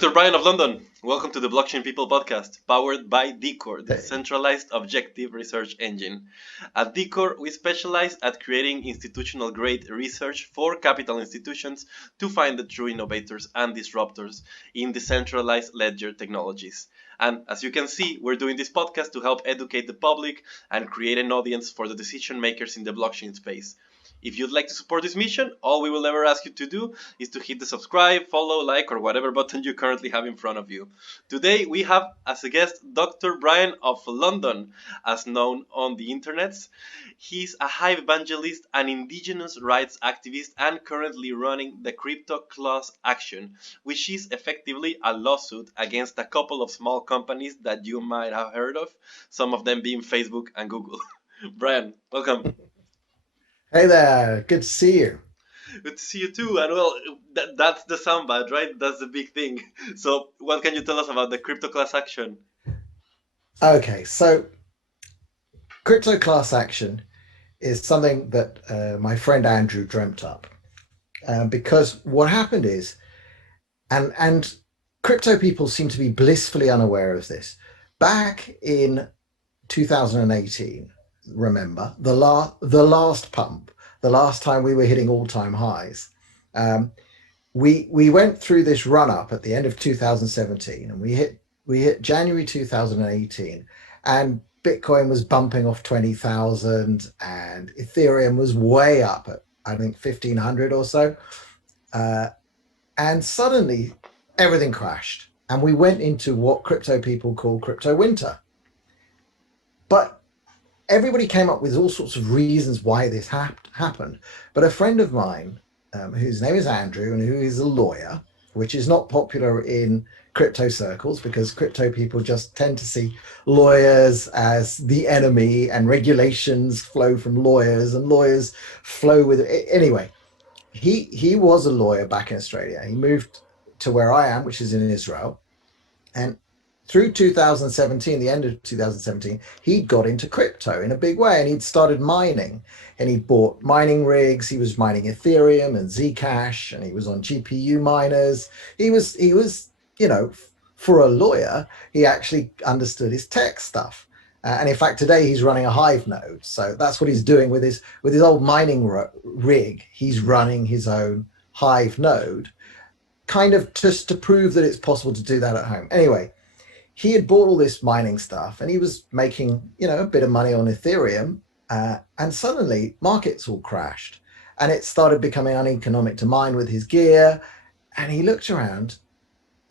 Dr. Brian of London, welcome to the Blockchain People podcast, powered by Decor, the Hey. centralized objective research engine. At Decor, we specialize at creating institutional-grade research for capital institutions to find the true innovators and disruptors in decentralized ledger technologies. And as you can see, we're doing this podcast to help educate the public and create an audience for the decision makers in the blockchain space. If you'd like to support this mission, all we will ever ask you to do is to hit the subscribe, follow, like, or whatever button you currently have in front of you. Today, we have as a guest Dr. Brian of London, as known on the internets. He's a Hive evangelist, an Indigenous Rights Activist, and currently running the crypto class action, which is effectively a lawsuit against a couple of small companies that you might have heard of, some of them being Facebook and Google. Brian, welcome. Hey there, good to see you. Good to see you too. And well, that's the soundbite, right? That's the big thing. So, what can you tell us about the crypto class action? Okay, so crypto class action is something that my friend Andrew dreamt up because what happened is, and crypto people seem to be blissfully unaware of this. Back in 2018, remember the last pump, the last time we were hitting all-time highs. We went through this run up at the end of 2017, and we hit January 2018, and Bitcoin was bumping off 20,000, and Ethereum was way up at I think 1,500 or so, and suddenly everything crashed, and we went into what crypto people call crypto winter. But everybody came up with all sorts of reasons why this happened. But a friend of mine, whose name is Andrew and who is a lawyer, which is not popular in crypto circles because crypto people just tend to see lawyers as the enemy, and regulations flow from lawyers and lawyers flow with it. Anyway, he was a lawyer back in Australia. He moved to where I am, which is in Israel. And through 2017, the end of 2017, he got into crypto in a big way, and he'd started mining, and he bought mining rigs. He was mining Ethereum and Zcash, and he was on GPU miners. He was, for a lawyer, he actually understood his tech stuff. And in fact, today he's running a Hive node. So that's what he's doing with his old mining rig. He's running his own Hive node, kind of just to prove that it's possible to do that at home. Anyway, he had bought all this mining stuff, and he was making, a bit of money on Ethereum, and suddenly markets all crashed, and it started becoming uneconomic to mine with his gear. And he looked around,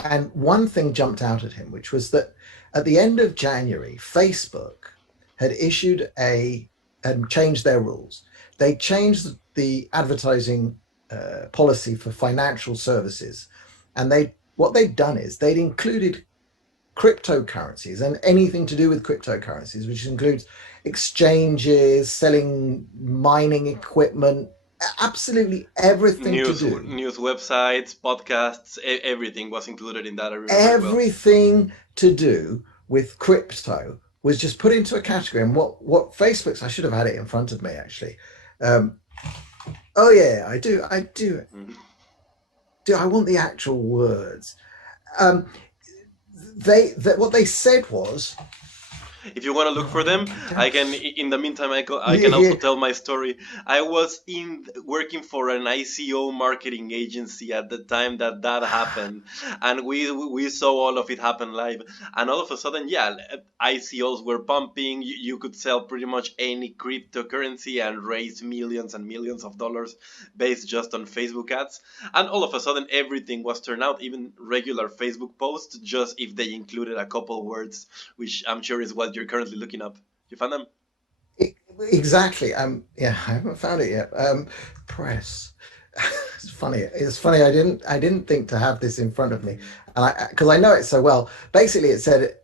and one thing jumped out at him, which was that at the end of January, Facebook had had changed their rules. They changed the advertising policy for financial services, and what they'd done is they'd included cryptocurrencies and anything to do with cryptocurrencies, which includes exchanges, selling mining equipment, absolutely everything to do. News websites, podcasts, everything was included in that. Everything to do with crypto was just put into a category. And what Facebook's, I should have had it in front of me actually. Oh yeah, I do. Mm-hmm. I want the actual words. What they said was, if you want to look for them, I can. In the meantime, I can also tell my story. I was working for an ICO marketing agency at the time that happened, and we saw all of it happen live. And all of a sudden, ICOs were pumping. You could sell pretty much any cryptocurrency and raise millions and millions of dollars based just on Facebook ads. And all of a sudden, everything was turned out, even regular Facebook posts, just if they included a couple words, which I'm sure is what you're currently looking up. You found them? Exactly. I haven't found it yet. Press. It's funny. I didn't think to have this in front of me, and because I know it so well. Basically, it said,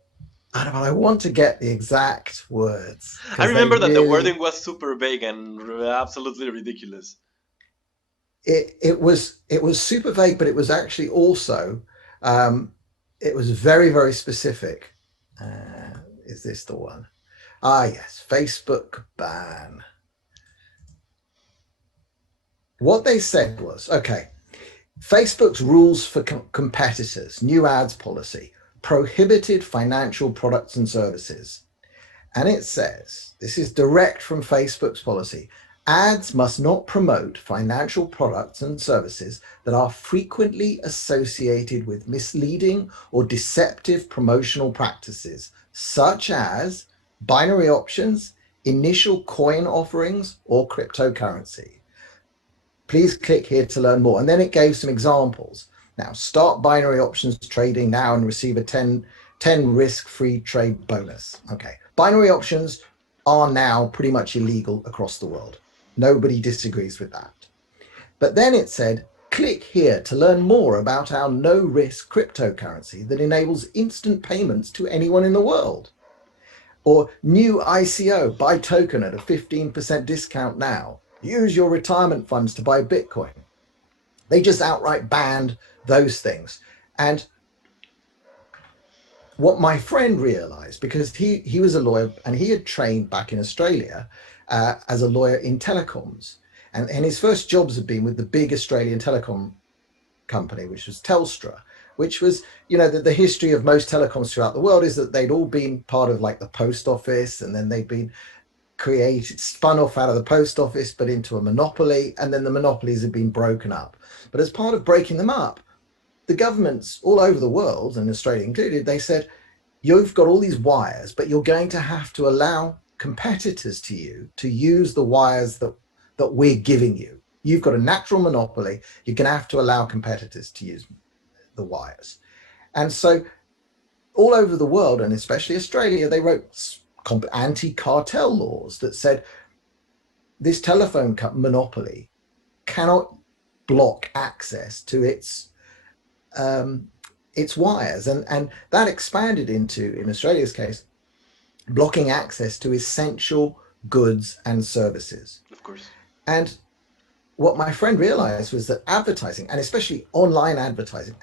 I want to get the exact words. I remember that the wording was super vague and absolutely ridiculous. It was super vague, but it was actually also it was very, very specific. Is this the one? Yes, Facebook ban. What they said was, okay, Facebook's rules for competitors, new ads policy, prohibited financial products and services. And it says, this is direct from Facebook's policy, ads must not promote financial products and services that are frequently associated with misleading or deceptive promotional practices, such as binary options, initial coin offerings, or cryptocurrency. Please click here to learn more. And then it gave some examples. Now, start binary options trading now and receive a 10 risk-free trade bonus. Okay. Binary options are now pretty much illegal across the world. Nobody disagrees with that. But then it said, click here to learn more about our no-risk cryptocurrency that enables instant payments to anyone in the world. Or new ICO, buy token at a 15% discount now. Use your retirement funds to buy Bitcoin. They just outright banned those things. And what my friend realized, because he was a lawyer and he had trained back in Australia as a lawyer in telecoms. And his first jobs had been with the big Australian telecom company, which was Telstra, which was, the history of most telecoms throughout the world is that they'd all been part of like the post office, and then they'd been spun off out of the post office, but into a monopoly. And then the monopolies had been broken up. But as part of breaking them up, the governments all over the world, and Australia included, they said, you've got all these wires, but you're going to have to allow competitors to you to use the wires that we're giving you. You've got a natural monopoly. You're going to have to allow competitors to use the wires. And so all over the world, and especially Australia, they wrote anti-cartel laws that said this telephone monopoly cannot block access to its wires. And that expanded into, in Australia's case, blocking access to essential goods and services. Of course. And what my friend realized was that advertising, and especially online advertising,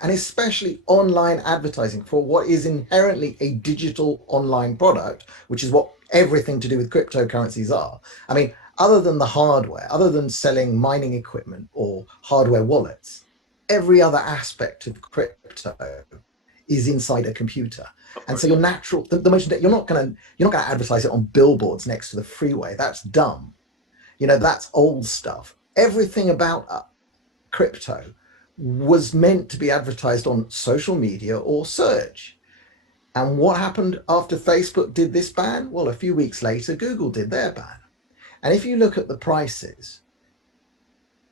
for what is inherently a digital online product, which is what everything to do with cryptocurrencies are. I mean, other than the hardware, other than selling mining equipment or hardware wallets, every other aspect of crypto is inside a computer. And so you're not going to advertise it on billboards next to the freeway. That's dumb. That's old stuff. Everything about crypto was meant to be advertised on social media or search. And what happened after Facebook did this ban? Well, a few weeks later, Google did their ban. And if you look at the prices,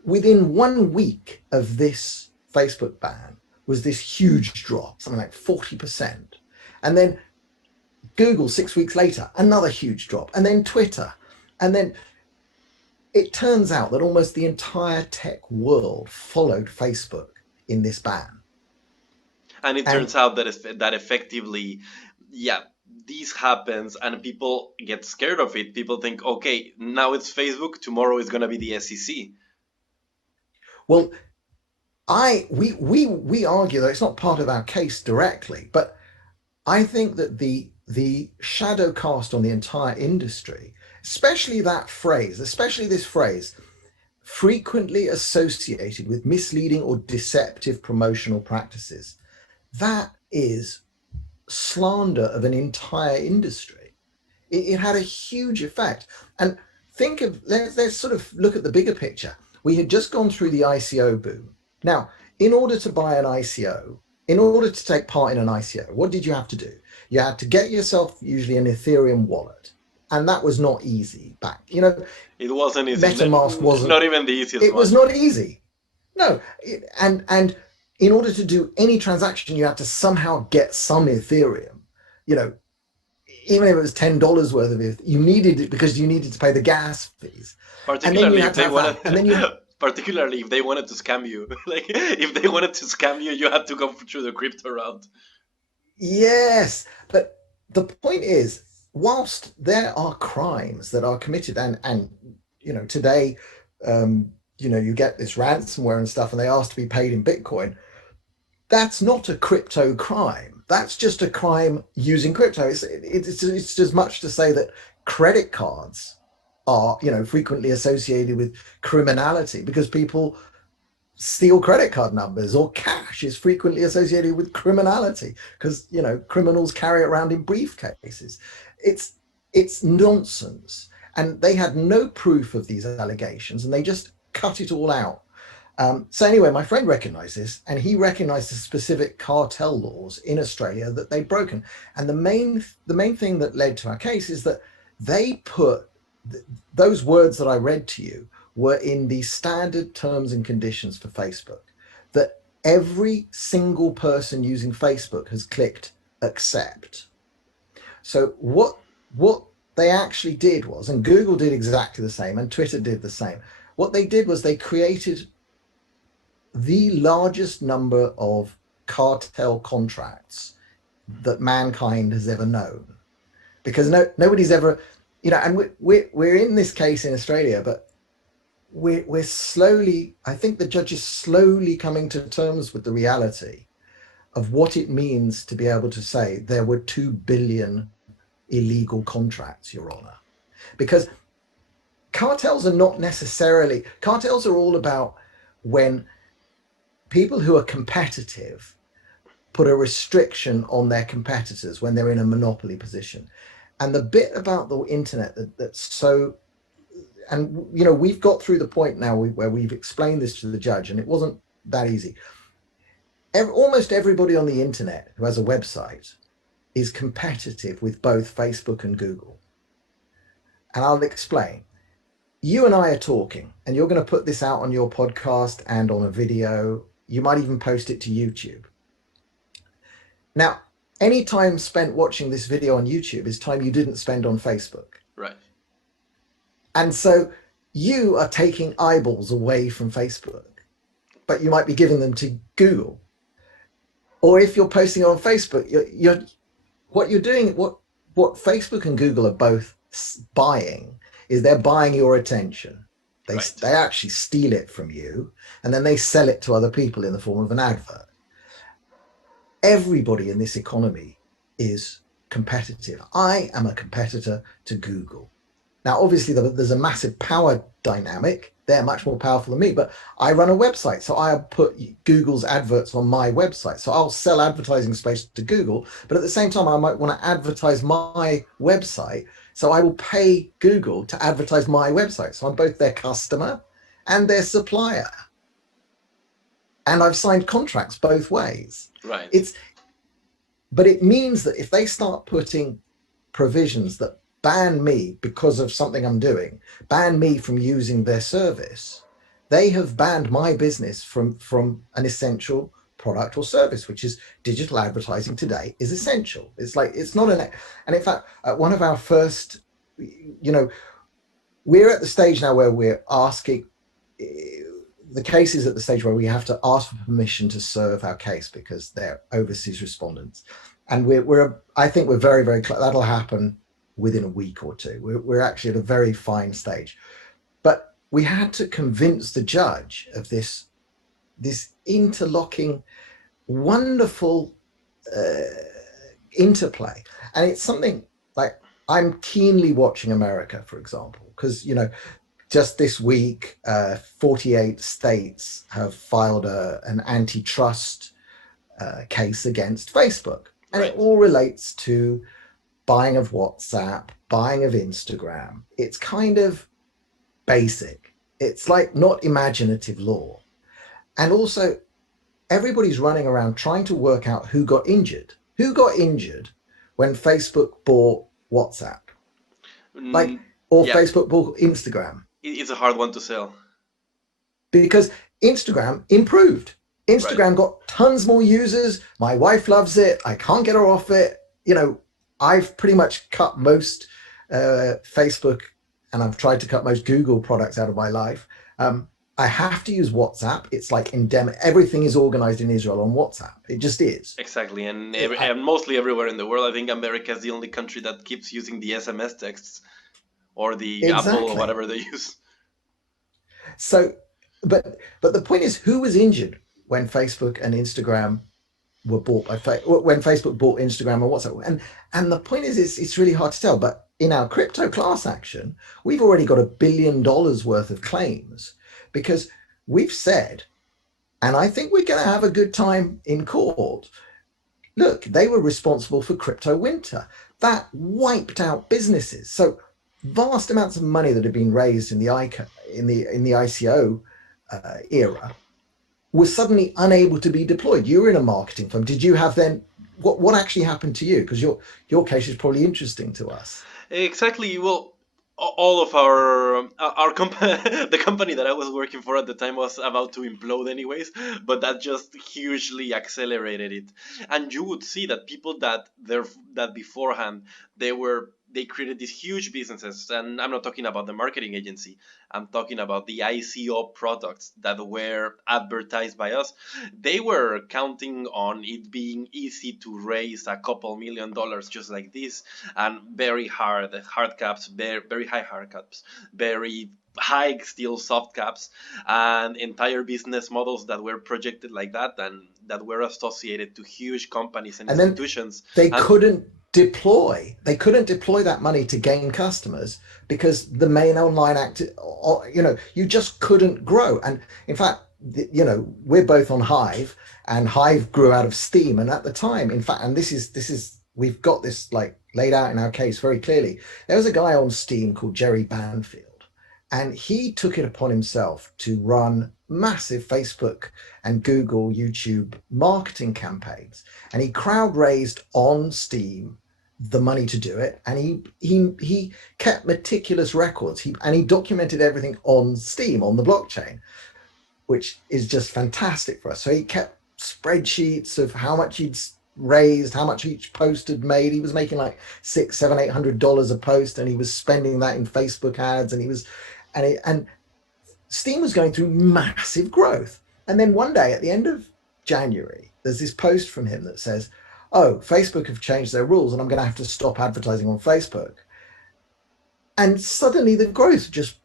within 1 week of this Facebook ban was this huge drop, something like 40%. And then Google 6 weeks later, another huge drop. And then Twitter. And then it turns out that almost the entire tech world followed Facebook in this ban. And it turns out that effectively, this happens and people get scared of it. People think, okay, now it's Facebook, tomorrow it's going to be the SEC. Well, we argue that it's not part of our case directly, but I think that the shadow cast on the entire industry, especially this phrase, frequently associated with misleading or deceptive promotional practices, that is slander of an entire industry. It had a huge effect. And let's sort of look at the bigger picture. We had just gone through the ICO boom. Now, in order to buy an ICO, in order to take part in an ICO, what did you have to do? You had to get yourself usually an Ethereum wallet. And that was not easy back. It wasn't easy. MetaMask wasn't. Not even the easiest. It was not easy. No. And in order to do any transaction, you had to somehow get some Ethereum. Even if it was $10 worth of it, you needed it because you needed to pay the gas fees. Particularly if they wanted to scam you. Like, if they wanted to scam you, you had to go through the crypto route. Yes. But the point is, whilst there are crimes that are committed and today, you get this ransomware and stuff and they ask to be paid in Bitcoin, that's not a crypto crime. That's just a crime using crypto. It's as much to say that credit cards are, frequently associated with criminality because people steal credit card numbers, or cash is frequently associated with criminality because, you know, criminals carry it around in briefcases. It's nonsense. And they had no proof of these allegations and they just cut it all out. So anyway, my friend recognized this, and he recognized the specific cartel laws in Australia that they'd broken. And the main thing that led to our case is that they put those words that I read to you were in the standard terms and conditions for Facebook, that every single person using Facebook has clicked accept. So what they actually did was, and Google did exactly the same, and Twitter did the same. What they did was they created the largest number of cartel contracts that mankind has ever known, because nobody's ever, you know, and we're in this case in Australia, but we're slowly, I think the judge is slowly coming to terms with the reality of what it means to be able to say there were 2 billion illegal contracts, Your Honor. Because cartels are not necessarily, cartels are all about when people who are competitive put a restriction on their competitors when they're in a monopoly position. And the bit about the internet that's so, and you know, we've got through the point now where we've explained this to the judge, and it wasn't that easy. Almost everybody on the internet who has a website is competitive with both Facebook and Google. And I'll explain. You and I are talking, and you're going to put this out on your podcast and on a video. You might even post it to YouTube. Now, any time spent watching this video on YouTube is time you didn't spend on Facebook. Right. And so you are taking eyeballs away from Facebook, but you might be giving them to Google. Or if you're posting on Facebook, what you're doing, what Facebook and Google are both buying is they're buying your attention. They actually steal it from you, and then they sell it to other people in the form of an advert. Everybody in this economy is competitive. I am a competitor to Google. Now, obviously, there's a massive power dynamic. They're much more powerful than me, but I run a website, so I put Google's adverts on my website. So I'll sell advertising space to Google, but at the same time, I might want to advertise my website. So I will pay Google to advertise my website. So I'm both their customer and their supplier. And I've signed contracts both ways. Right. But it means that if they start putting provisions that ban me because of something I'm doing, ban me from using their service, they have banned my business from an essential product or service, which is digital advertising today is essential. It's like, it's not and in fact, one of our first, you know, we're at the stage now where we're asking, the case is at the stage where we have to ask for permission to serve our case because they're overseas respondents. And I think we're very, very close. That'll happen within a week or two. We're actually at a very fine stage. But we had to convince the judge of this interlocking, wonderful interplay. And it's something like, I'm keenly watching America, for example, because, you know, just this week, 48 states have filed an antitrust case against Facebook. And it all relates to buying of WhatsApp, buying of Instagram. It's kind of basic. It's like not imaginative law. And also, everybody's running around trying to work out who got injured. Who got injured when Facebook bought WhatsApp? Facebook bought Instagram. It's a hard one to sell. Because Instagram improved. Instagram got tons more users. My wife loves it. I can't get her off it. You know, I've pretty much cut most Facebook, and I've tried to cut most Google products out of my life. I have to use WhatsApp. It's like endemic. Everything is organized in Israel on WhatsApp. It just is. Exactly. And mostly everywhere in the world. I think America is the only country that keeps using the SMS texts or the Apple or whatever they use. So, but the point is, who was injured when Facebook and Instagram were bought by when Facebook bought Instagram and WhatsApp? And the point is, it's really hard to tell. But in our crypto class action, we've already got $1 billion worth of claims, because we've said And I think we're going to have a good time in court. Look, they were responsible for crypto winter. That wiped out businesses. So vast amounts of money that had been raised in the ICO era was suddenly unable to be deployed. You were in a marketing firm. Did you have then what actually happened to you? Because your case is probably interesting to us. Exactly. Well, all of the company that I was working for at the time was about to implode anyways, but that just hugely accelerated it. And you would see that people that beforehand they created these huge businesses, and I'm not talking about the marketing agency. I'm talking about the ICO products that were advertised by us. They were counting on it being easy to raise a couple $1 million just like this, and very hard caps, very high hard caps, very high still soft caps, and entire business models that were projected like that and that were associated to huge companies and And then institutions. they And couldn't deploy that money to gain customers because the main online you just couldn't grow. And in fact, we're both on Hive, and Hive grew out of Steam. And at the time, in fact, and this is we've got this like laid out in our case very clearly. There was a guy on Steam called Jerry Banfield, and he took it upon himself to run massive Facebook and Google, YouTube marketing campaigns. And he crowd raised on Steam the money to do it. And he kept meticulous records. He documented everything on Steam, on the blockchain, which is just fantastic for us. So he kept spreadsheets of how much he'd raised, how much each post had made. He was making like $600, $700, $800 a post, and he was spending that in Facebook ads, and Steam was going through massive growth. And then one day at the end of January, there's this post from him that says, "Oh, Facebook have changed their rules and I'm going to have to stop advertising on Facebook." And suddenly the growth just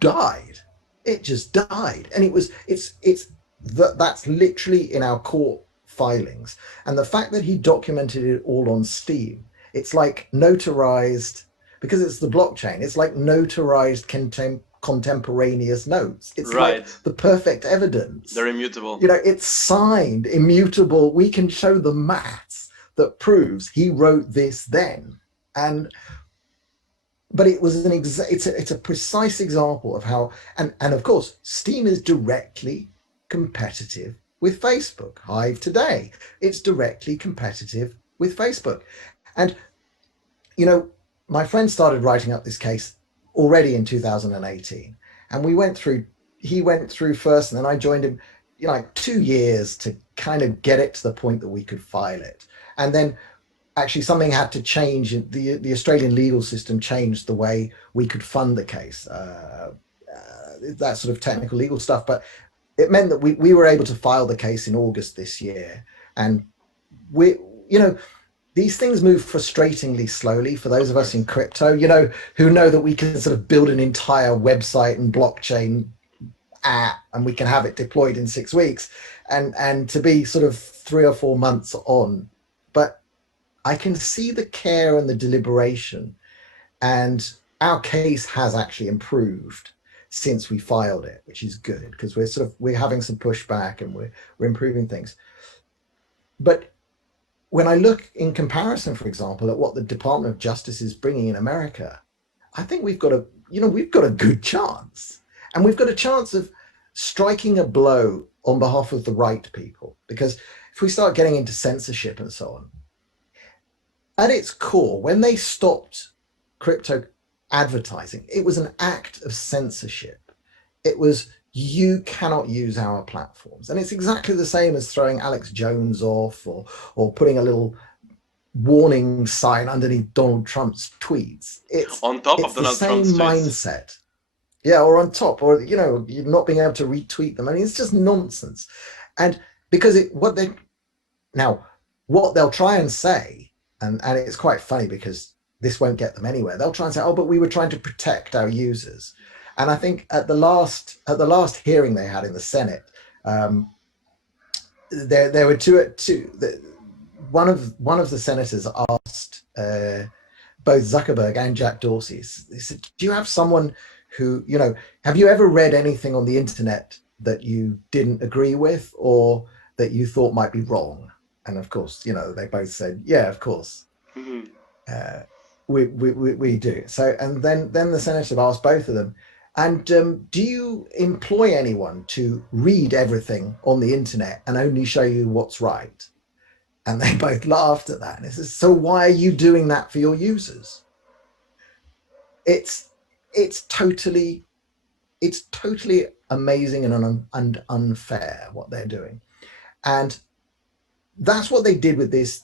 died. It just died. And that's literally in our court filings. And the fact that he documented it all on Steam, it's like notarized, because it's the blockchain, it's like notarized contemporaneous notes. It's right, like the perfect evidence. they're immutable. It's signed, immutable. We can show the maths that proves he wrote this then. But it was it's a precise example of how, and of course, Steam is directly competitive with Facebook. Hive today, it's directly competitive with Facebook. And my friend started writing up this case already in 2018, and he went through first, and then I joined him, like 2 years to kind of get it to the point that we could file it. And then actually something had to change. The Australian legal system changed the way we could fund the case, that sort of technical legal stuff. But it meant that we were able to file the case in August this year. And these things move frustratingly slowly for those of us in crypto, who know that we can sort of build an entire website and blockchain app and we can have it deployed in 6 weeks, and to be sort of 3 or 4 months on. But I can see the care and the deliberation, and our case has actually improved since we filed it, which is good, because we're having some pushback and we're improving things. But when I look in comparison, for example, at what the Department of Justice is bringing in America, I think we've got a good chance, and we've got a chance of striking a blow on behalf of the right people. Because if we start getting into censorship and so on, at its core, when they stopped crypto advertising, it was an act of censorship. It was, you cannot use our platforms. And it's exactly the same as throwing Alex Jones off, or putting a little warning sign underneath Donald Trump's tweets. It's on top of Donald Trump's mindset. Yeah, or on top, or you're not being able to retweet them. I mean, it's just nonsense. And because what they'll try and say, and it's quite funny because this won't get them anywhere. They'll try and say, "Oh, but we were trying to protect our users." And I think at the last hearing they had in the Senate, there were two. One of the senators asked both Zuckerberg and Jack Dorsey. They said, "Do you have someone who, have you ever read anything on the internet that you didn't agree with or that you thought might be wrong? And of course, they both said, yeah, of course. Mhm. We do. So, and then the senator asked both of them, and do you employ anyone to read everything on the internet and only show you what's right? And they both laughed at that. And it says, so why are you doing that for your users? It's totally amazing and unfair what they're doing. And that's what they did with this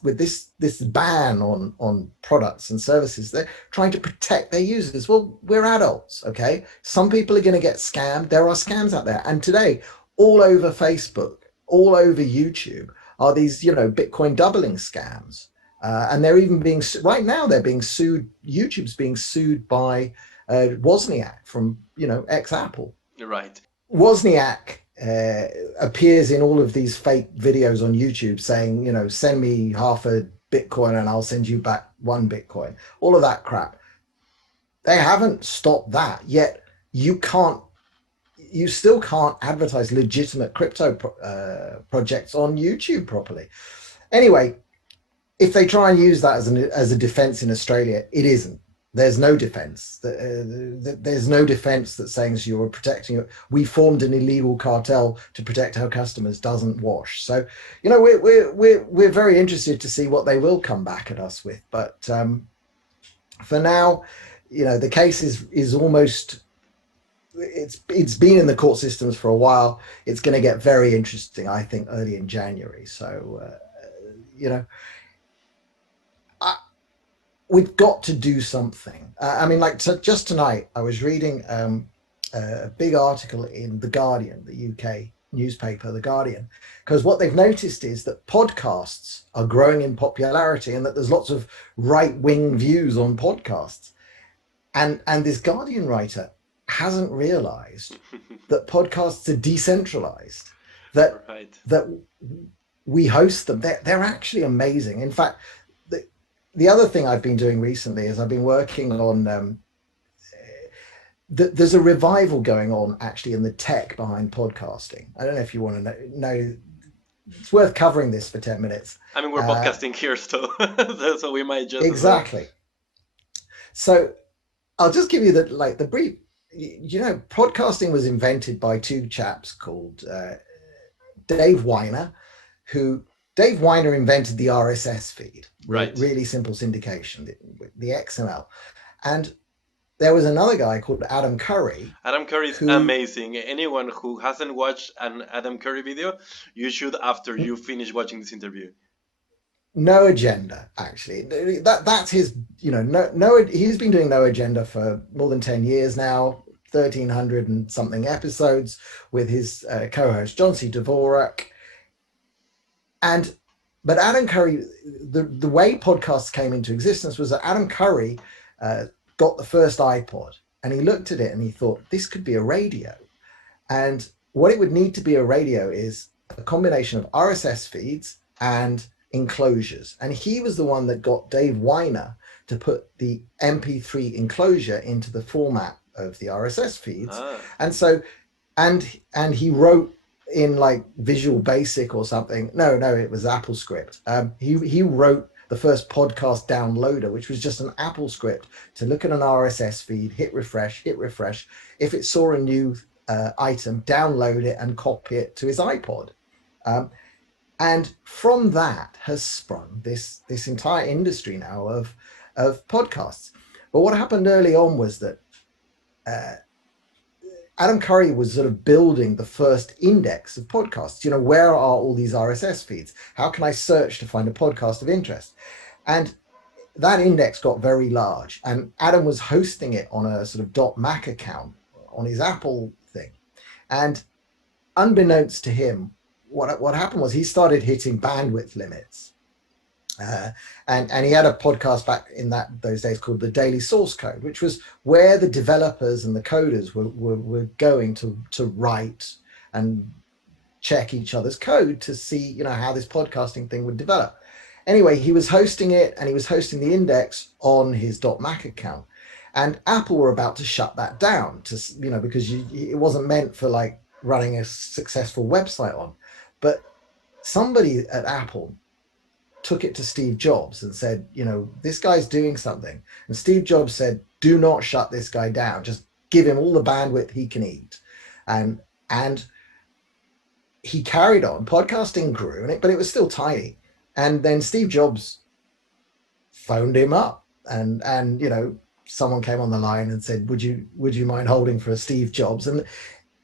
ban on products and services. They're trying to protect their users. Well, we're adults, okay? Some people are going to get scammed. There are scams out there. And today, all over Facebook, all over YouTube, are these, Bitcoin doubling scams. And they're even right now, they're being sued. YouTube's being sued by Wozniak from, ex-Apple. Right. Wozniak appears in all of these fake videos on YouTube saying, send me half a Bitcoin and I'll send you back 1 Bitcoin. All of that crap. They haven't stopped that yet. You still can't advertise legitimate crypto projects on YouTube properly. Anyway, if they try and use that as a defense in Australia, it isn't. There's no defense. There's no defense that saying you're protecting it. We formed an illegal cartel to protect our customers doesn't wash. So, we're very interested to see what they will come back at us with. But for now, the case is almost. It's been in the court systems for a while. It's going to get very interesting, I think, early in January. So, we've got to do something. Just tonight, I was reading a big article in The Guardian, the UK newspaper, The Guardian, because what they've noticed is that podcasts are growing in popularity and that there's lots of right-wing views on podcasts. And this Guardian writer hasn't realized that podcasts are decentralized, that we host them. They're actually amazing. In fact, the other thing I've been doing recently is I've been working on, there's a revival going on actually in the tech behind podcasting. I don't know if you want to know. It's worth covering this for 10 minutes. I mean, we're podcasting here, so we might just... Exactly. So I'll just give you the brief. Podcasting was invented by 2 chaps called Dave Weiner, Dave Weiner invented the RSS feed, right? Really simple syndication, the XML. And there was another guy called Adam Curry. Adam Curry is amazing. Anyone who hasn't watched an Adam Curry video, you should after you finish watching this interview. No Agenda, actually. That's his, he's been doing No Agenda for more than 10 years now, 1,300 and something episodes with his co-host, John C. Dvorak. But Adam Curry, the way podcasts came into existence was that Adam Curry got the first iPod and he looked at it and he thought, this could be a radio. And what it would need to be a radio is a combination of RSS feeds and enclosures. And he was the one that got Dave Weiner to put the MP3 enclosure into the format of the RSS feeds. And so, and he wrote in Visual Basic or something. No, it was AppleScript. He wrote the first podcast downloader, which was just an Apple script to look at an RSS feed, hit refresh. If it saw a new item, download it and copy it to his iPod. And from that has sprung this entire industry now of podcasts. But what happened early on was that Adam Curry was sort of building the first index of podcasts. Where are all these RSS feeds? How can I search to find a podcast of interest? And that index got very large. And Adam was hosting it on a sort of .mac account on his Apple thing. And unbeknownst to him, what happened was he started hitting bandwidth limits. And he had a podcast back in those days called the Daily Source Code, which was where the developers and the coders were going to write and check each other's code to see how this podcasting thing would develop. Anyway, he was hosting it and he was hosting the index on his .mac account, and Apple were about to shut that down because it wasn't meant for running a successful website on. But somebody at Apple took it to Steve Jobs and said, this guy's doing something. And Steve Jobs said, do not shut this guy down. Just give him all the bandwidth he can eat. And he carried on. Podcasting grew, but it was still tiny. And then Steve Jobs phoned him up, and someone came on the line and said, would you mind holding for a Steve Jobs? And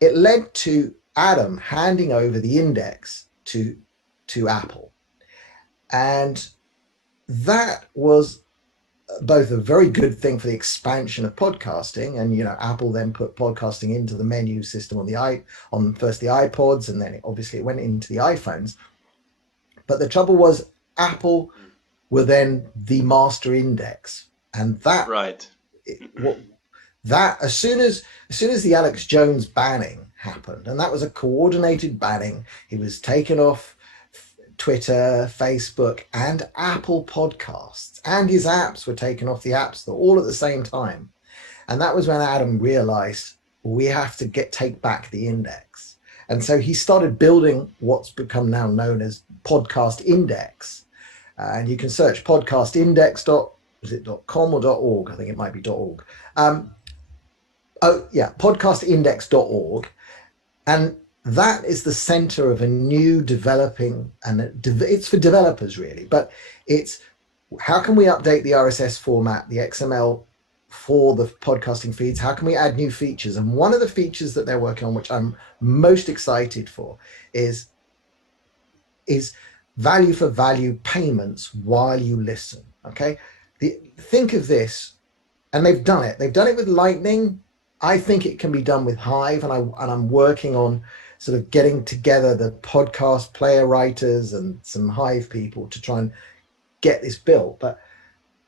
it led to Adam handing over the index to Apple. And that was both a very good thing for the expansion of podcasting. And, Apple then put podcasting into the menu system on first the iPods, and then obviously it went into the iPhones. But the trouble was Apple were then the master index. And that, right. As soon as the Alex Jones banning happened, and that was a coordinated banning, he was taken off Twitter, Facebook, and Apple Podcasts, and his apps were taken off the App Store all at the same time. And that was when Adam realized we have to take back the index. And so he started building what's become now known as Podcast Index. And you can search podcastindex.com or .org? I think it might be .org. Podcastindex.org. And that is the center of a new developing, and it's for developers really, but it's how can we update the RSS format, the XML for the podcasting feeds? How can we add new features? And one of the features that they're working on, which I'm most excited for, is value for value payments while you listen. Okay. Think of this, and they've done it with Lightning. I think it can be done with Hive, and I'm working on sort of getting together the podcast player writers and some Hive people to try and get this built. But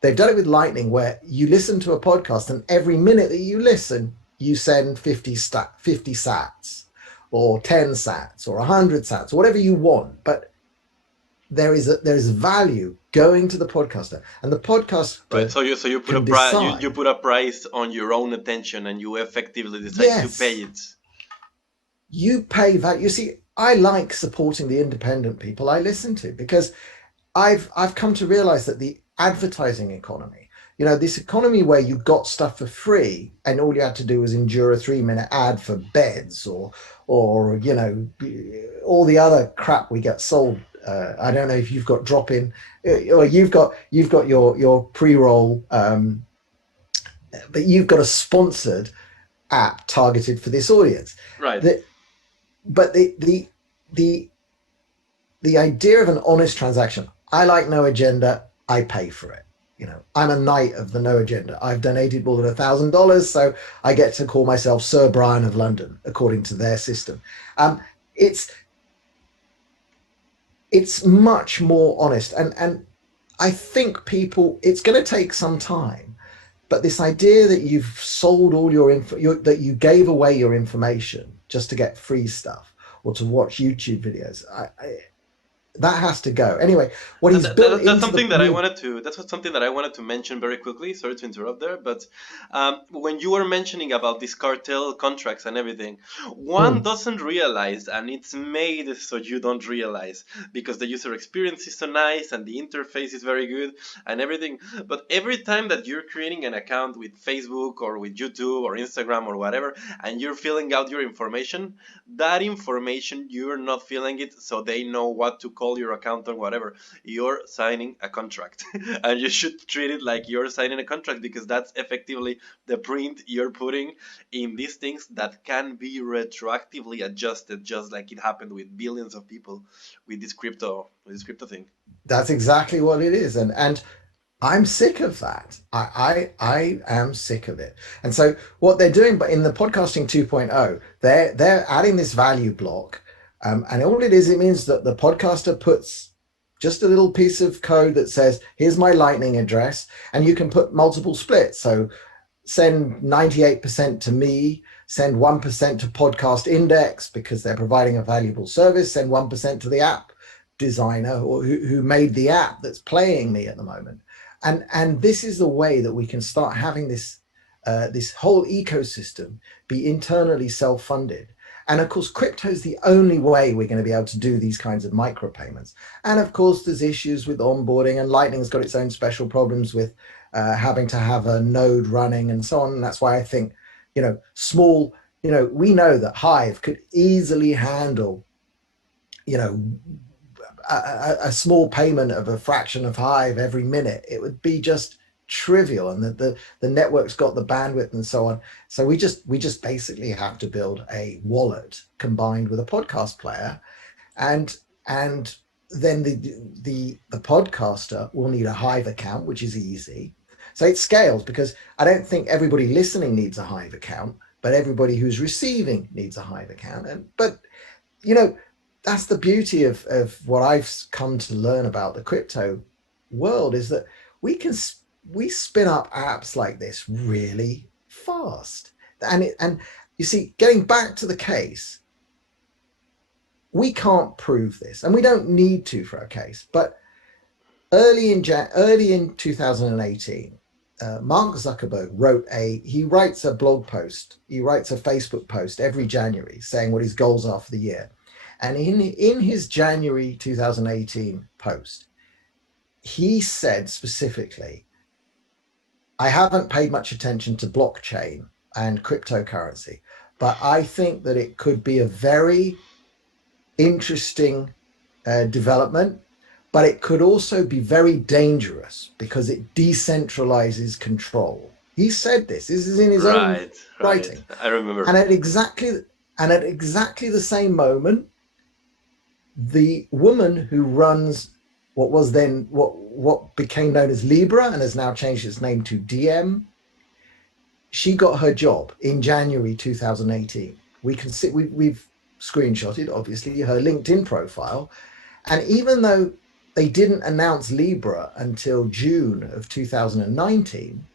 they've done it with Lightning, where you listen to a podcast, and every minute that you listen, you send 50 sats or 10 sats or 100 sats or whatever you want. But there is value going to the podcaster, and the podcaster. Right. So you put a price. You put a price on your own attention, and you effectively decide to pay it. You pay value. You see, I like supporting the independent people I listen to, because I've come to realize that the advertising economy, this economy where you got stuff for free and all you had to do was endure a 3-minute ad for beds or all the other crap we get sold. I don't know if you've got drop-in, or you've got your pre-roll, but you've got a sponsored app targeted for this audience. Right. But the idea of an honest transaction, I like No Agenda, I pay for it. I'm a knight of the No Agenda. I've donated more than $1,000, so I get to call myself Sir Brian of London, according to their system. It's much more honest, and I think it's going to take some time, but this idea that you've sold all that you gave away your information just to get free stuff or to watch YouTube videos, that has to go. Anyway, what he's built that's something that I wanted to mention very quickly. Sorry to interrupt there, but when you were mentioning about these cartel contracts and everything, one doesn't realize, and it's made so you don't realize, because the user experience is so nice and the interface is very good and everything. But every time that you're creating an account with Facebook or with YouTube or Instagram or whatever, and you're filling out your information, that information, you're not filling it so they know what to call your account or whatever. You're signing a contract and you should treat it like you're signing a contract, because that's effectively the print you're putting in these things that can be retroactively adjusted, just like it happened with billions of people with this crypto thing. That's exactly what it is, and I'm sick of that. I am sick of it. And so what they're doing, but in the podcasting 2.0, they're adding this value block. And all it is, it means that the podcaster puts just a little piece of code that says, here's my Lightning address, and you can put multiple splits. So send 98% to me, send 1% to Podcast Index because they're providing a valuable service, send 1% to the app designer or who made the app that's playing me at the moment. And this is the way that we can start having this whole ecosystem be internally self-funded. And of course, crypto is the only way we're going to be able to do these kinds of micropayments. And of course, there's issues with onboarding, and Lightning's got its own special problems with having to have a node running and so on. And that's why I think, small, we know that Hive could easily handle, a small payment of a fraction of Hive every minute. It would be just trivial, and the network's got the bandwidth and so on. So we just basically have to build a wallet combined with a podcast player, and then the podcaster will need a Hive account, which is easy. So it scales, because I don't think everybody listening needs a Hive account, but everybody who's receiving needs a Hive account. But that's the beauty of what I've come to learn about the crypto world, is that we spin up apps like this really fast. And you see, getting back to the case, we can't prove this, and we don't need to for a case. But early in 2018, Mark Zuckerberg writes a blog post, he writes a Facebook post every January saying what his goals are for the year. And in his January 2018 post, he said specifically, I haven't paid much attention to blockchain and cryptocurrency, but I think that it could be a very interesting development, but it could also be very dangerous because it decentralizes control. He said this. This is in his own writing. I remember. And at exactly the same moment, the woman who runs what became known as Libra and has now changed its name to DM, she got her job in January 2018. We've screenshotted, obviously, her LinkedIn profile. And even though they didn't announce Libra until June of 2019,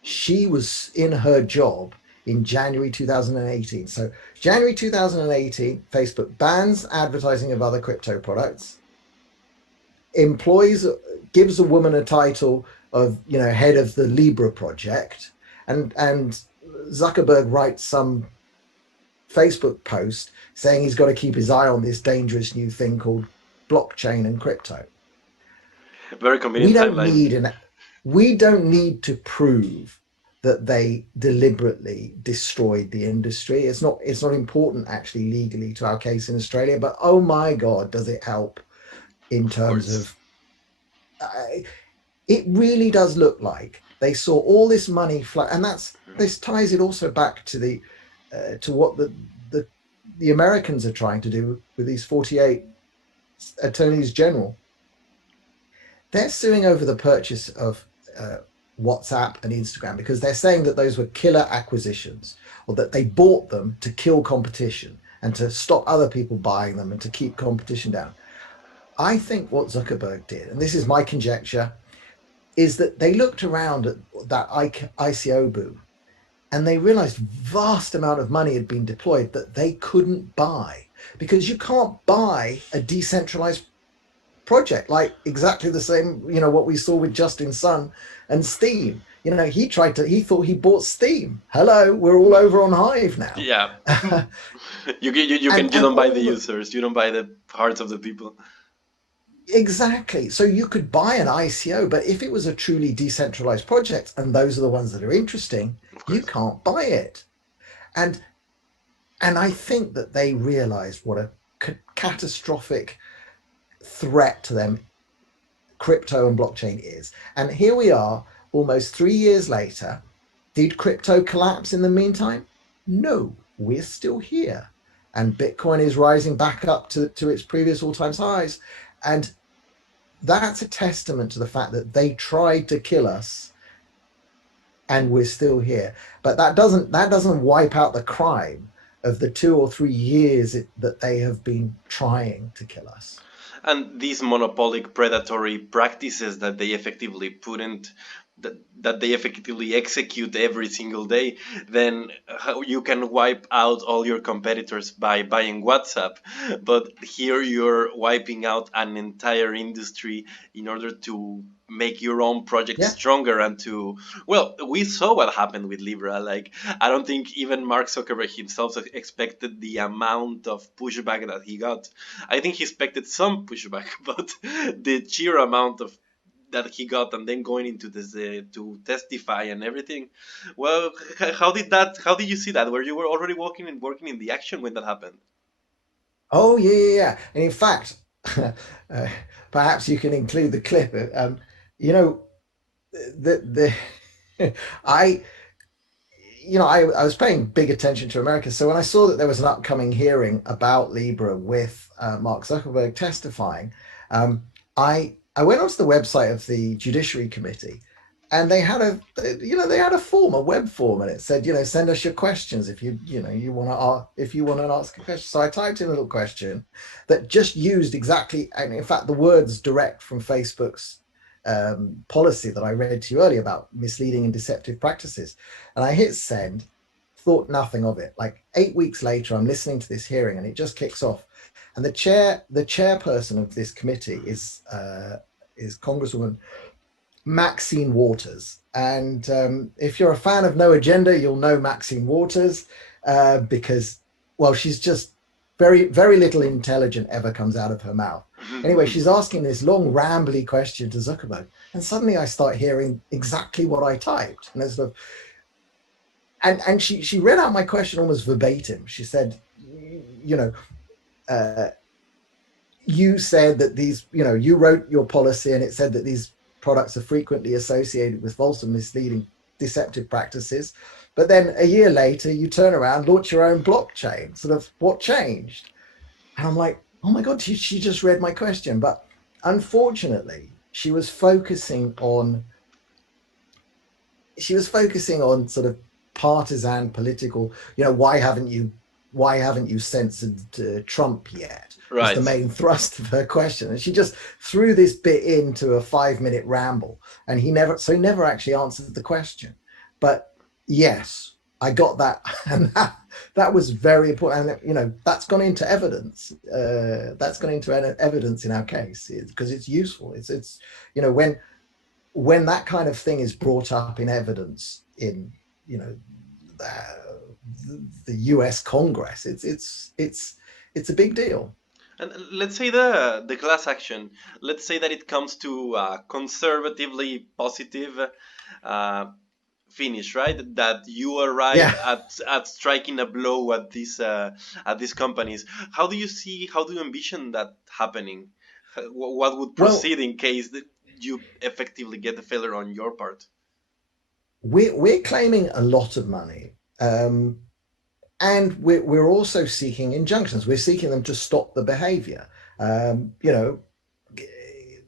she was in her job in January 2018. So January 2018, Facebook bans advertising of other crypto products, gives a woman a title of, head of the Libra project, and Zuckerberg writes some Facebook post saying he's got to keep his eye on this dangerous new thing called blockchain and crypto. Very convenient timeline. We don't need to prove that they deliberately destroyed the industry. It's not important actually legally to our case in Australia, but oh my God, does it help in terms of it really does look like they saw all this money flow, and this ties it also back to to what the Americans are trying to do with these 48 attorneys general. They're suing over the purchase of WhatsApp and Instagram because they're saying that those were killer acquisitions, or that they bought them to kill competition and to stop other people buying them and to keep competition down. I think what Zuckerberg did, and this is my conjecture, is that they looked around at that ICO boom and they realized vast amount of money had been deployed that they couldn't buy, because you can't buy a decentralized project like exactly the same, what we saw with Justin Sun and Steam. He thought he bought Steam. Hello, we're all over on Hive now. Yeah. you don't buy the users, you don't buy the hearts of the people. Exactly. So you could buy an ICO, but if it was a truly decentralized project, and those are the ones that are interesting, you can't buy it. And I think that they realized what a catastrophic threat to them crypto and blockchain is. And here we are, almost 3 years later. Did crypto collapse in the meantime? No, we're still here. And Bitcoin is rising back up to its previous all-time highs. And that's a testament to the fact that they tried to kill us and we're still here. But that doesn't wipe out the crime of the 2 or 3 years that they have been trying to kill us. And these monopolic predatory practices that they effectively put in that they effectively execute every single day, then how you can wipe out all your competitors by buying WhatsApp. But here you're wiping out an entire industry in order to make your own project Yeah. stronger and to, well, we saw what happened with Libra. Like, I don't think even Mark Zuckerberg himself expected the amount of pushback that he got. I think he expected some pushback, but the sheer amount of that he got, and then going into this to testify and everything. Well, how did you see that? Where you were already walking and working in the action when that happened? Oh, yeah, yeah, yeah. And in fact, uh, perhaps you can include the clip. You know, the I I was paying big attention to America. So when I saw that there was an upcoming hearing about Libra with Mark Zuckerberg testifying, I went onto the website of the Judiciary Committee, and they had a form, a web form, and it said, send us your questions if you want to ask a question. So I typed in a little question that just used exactly, and in fact, the words direct from Facebook's policy that I read to you earlier about misleading and deceptive practices. And I hit send, thought nothing of it. Like 8 weeks later, I'm listening to this hearing and it just kicks off. And the chairperson of this committee is Congresswoman Maxine Waters. And if you're a fan of No Agenda, you'll know Maxine Waters because, well, she's just very, very little intelligent ever comes out of her mouth. Anyway, she's asking this long, rambly question to Zuckerberg, and suddenly I start hearing exactly what I typed. And sort of, and she read out my question almost verbatim. She said, you said that these, you wrote your policy, and it said that these products are frequently associated with false and misleading, deceptive practices. But then a year later, you turn around, launch your own blockchain. Sort of, what changed? And I'm like, oh my God, she just read my question. But unfortunately, she was focusing on sort of partisan political, why haven't you censored Trump yet? Right. Was the main thrust of her question. And she just threw this bit into a 5-minute ramble, and he never actually answered the question. But yes, I got that, and that was very important. And that's gone into evidence. That's gone into evidence in our case because it's useful. It's when that kind of thing is brought up in evidence in the U.S. Congress, it's a big deal. And let's say the class action. Let's say that it comes to a conservatively positive finish, right? That you arrive at striking a blow at these companies. How do you envision that happening? What would proceed in case that you effectively get the failure on your part? We're claiming a lot of money. And we're also seeking injunctions. We're seeking them to stop the behavior.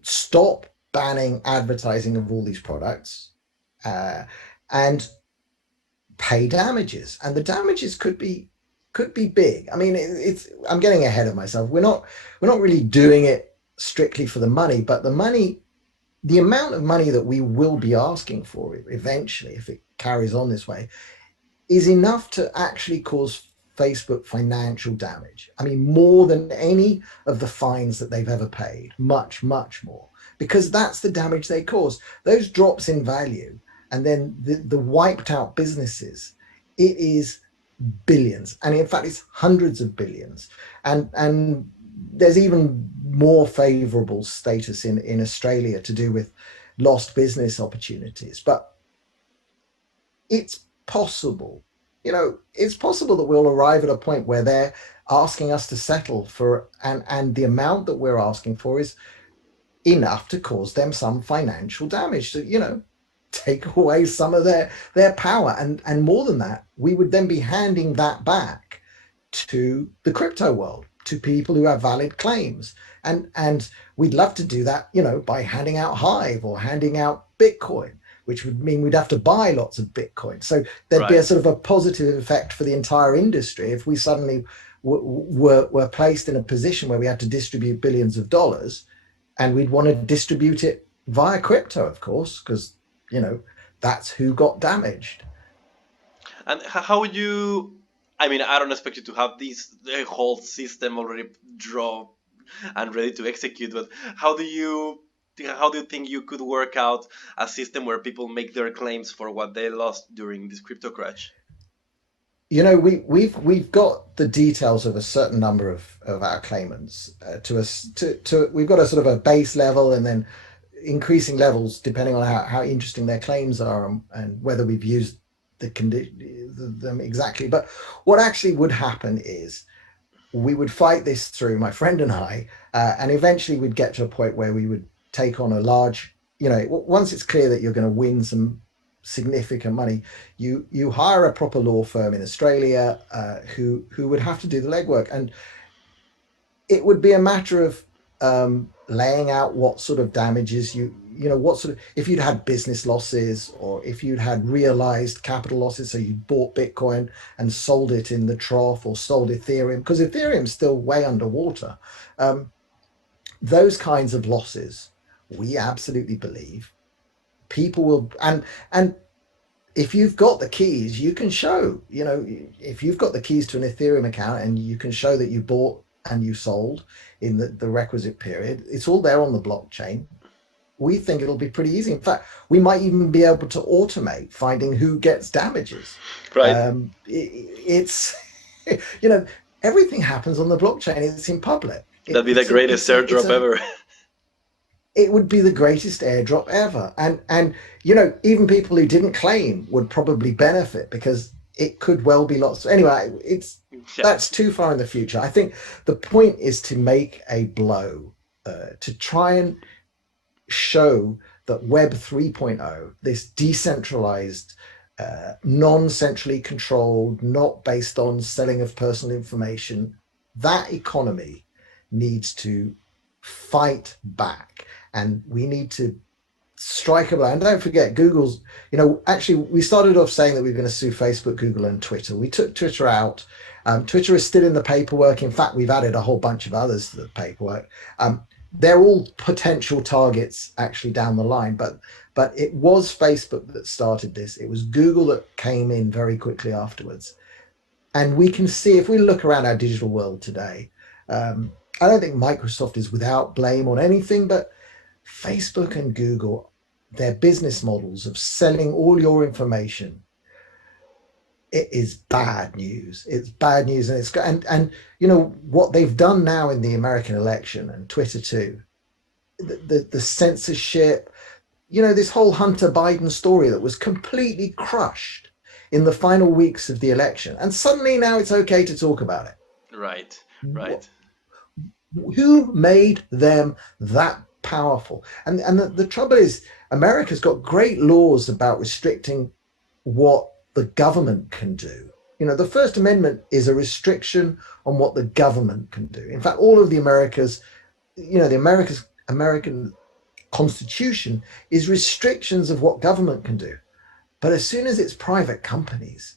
Stop banning advertising of all these products, and pay damages. And the damages could be big. I mean, I'm getting ahead of myself. We're not really doing it strictly for the money, but the amount of money that we will be asking for eventually, if it carries on this way, is enough to actually cause Facebook financial damage. I mean, more than any of the fines that they've ever paid, much, much more, because that's the damage they cause. Those drops in value, and then the wiped out businesses, it is billions. And in fact, it's hundreds of billions. And there's even more favorable status in Australia to do with lost business opportunities. But it's possible, it's possible that we'll arrive at a point where they're asking us to settle for, and the amount that we're asking for is enough to cause them some financial damage, to, take away some of their power. And more than that, we would then be handing that back to the crypto world, to people who have valid claims. And we'd love to do that, by handing out Hive or handing out Bitcoin, which would mean we'd have to buy lots of Bitcoin. So there'd be a sort of a positive effect for the entire industry if we suddenly were placed in a position where we had to distribute billions of dollars, and we'd want to distribute it via crypto, of course, because you know, that's who got damaged. And how would you? I mean, I don't expect you to have this the whole system already drawn and ready to execute, but how do you? How do you think you could work out a system where people make their claims for what they lost during this crypto crash? You know, we've got the details of a certain number of our claimants to us to we've got a sort of a base level and then increasing levels depending on how interesting their claims are and whether we've used the condition them exactly. But what actually would happen is we would fight this through, my friend and I, and eventually we'd get to a point where we would take on a large, you know, once it's clear that you're going to win some significant money, you hire a proper law firm in Australia who would have to do the legwork, and it would be a matter of laying out what sort of damages you know what sort of if you'd had business losses or if you'd had realized capital losses, so you bought Bitcoin and sold it in the trough or sold Ethereum because Ethereum's still way underwater. Um, those kinds of losses, we absolutely believe people will and if you've got the keys, you can show, you know, if you've got the keys to an Ethereum account and you can show that you bought and you sold in the requisite period, it's all there on the blockchain. We think it'll be pretty easy. In fact, we might even be able to automate finding who gets damages. Right. It's, you know, everything happens on the blockchain. It's in public. That'd be the greatest airdrop ever. It would be the greatest airdrop ever. And you know, even people who didn't claim would probably benefit because it could well be lots. Anyway, it's Yeah. that's too far in the future. I think the point is to make a blow, to try and show that Web 3.0, this decentralized, non-centrally controlled, not based on selling of personal information, that economy needs to fight back, and we need to strike a blow. And don't forget, Google's, you know, actually, we started off saying that we were going to sue Facebook, Google, and Twitter. We took Twitter out. Twitter is still in the paperwork. In fact, we've added a whole bunch of others to the paperwork. They're all potential targets actually down the line, but it was Facebook that started this. It was Google that came in very quickly afterwards. And we can see, if we look around our digital world today, I don't think Microsoft is without blame on anything, but Facebook and Google, their business models of selling all your information, it is bad news. It's bad news, and and you know what they've done now in the American election and Twitter too, the censorship, you know, this whole Hunter Biden story that was completely crushed in the final weeks of the election, and suddenly now it's okay to talk about it. Right. Right. Who made them that powerful? And the trouble is, America's got great laws about restricting what the government can do. You know, the First Amendment is a restriction on what the government can do. In fact, all of the Americas, you know, the American Constitution is restrictions of what government can do. But as soon as it's private companies,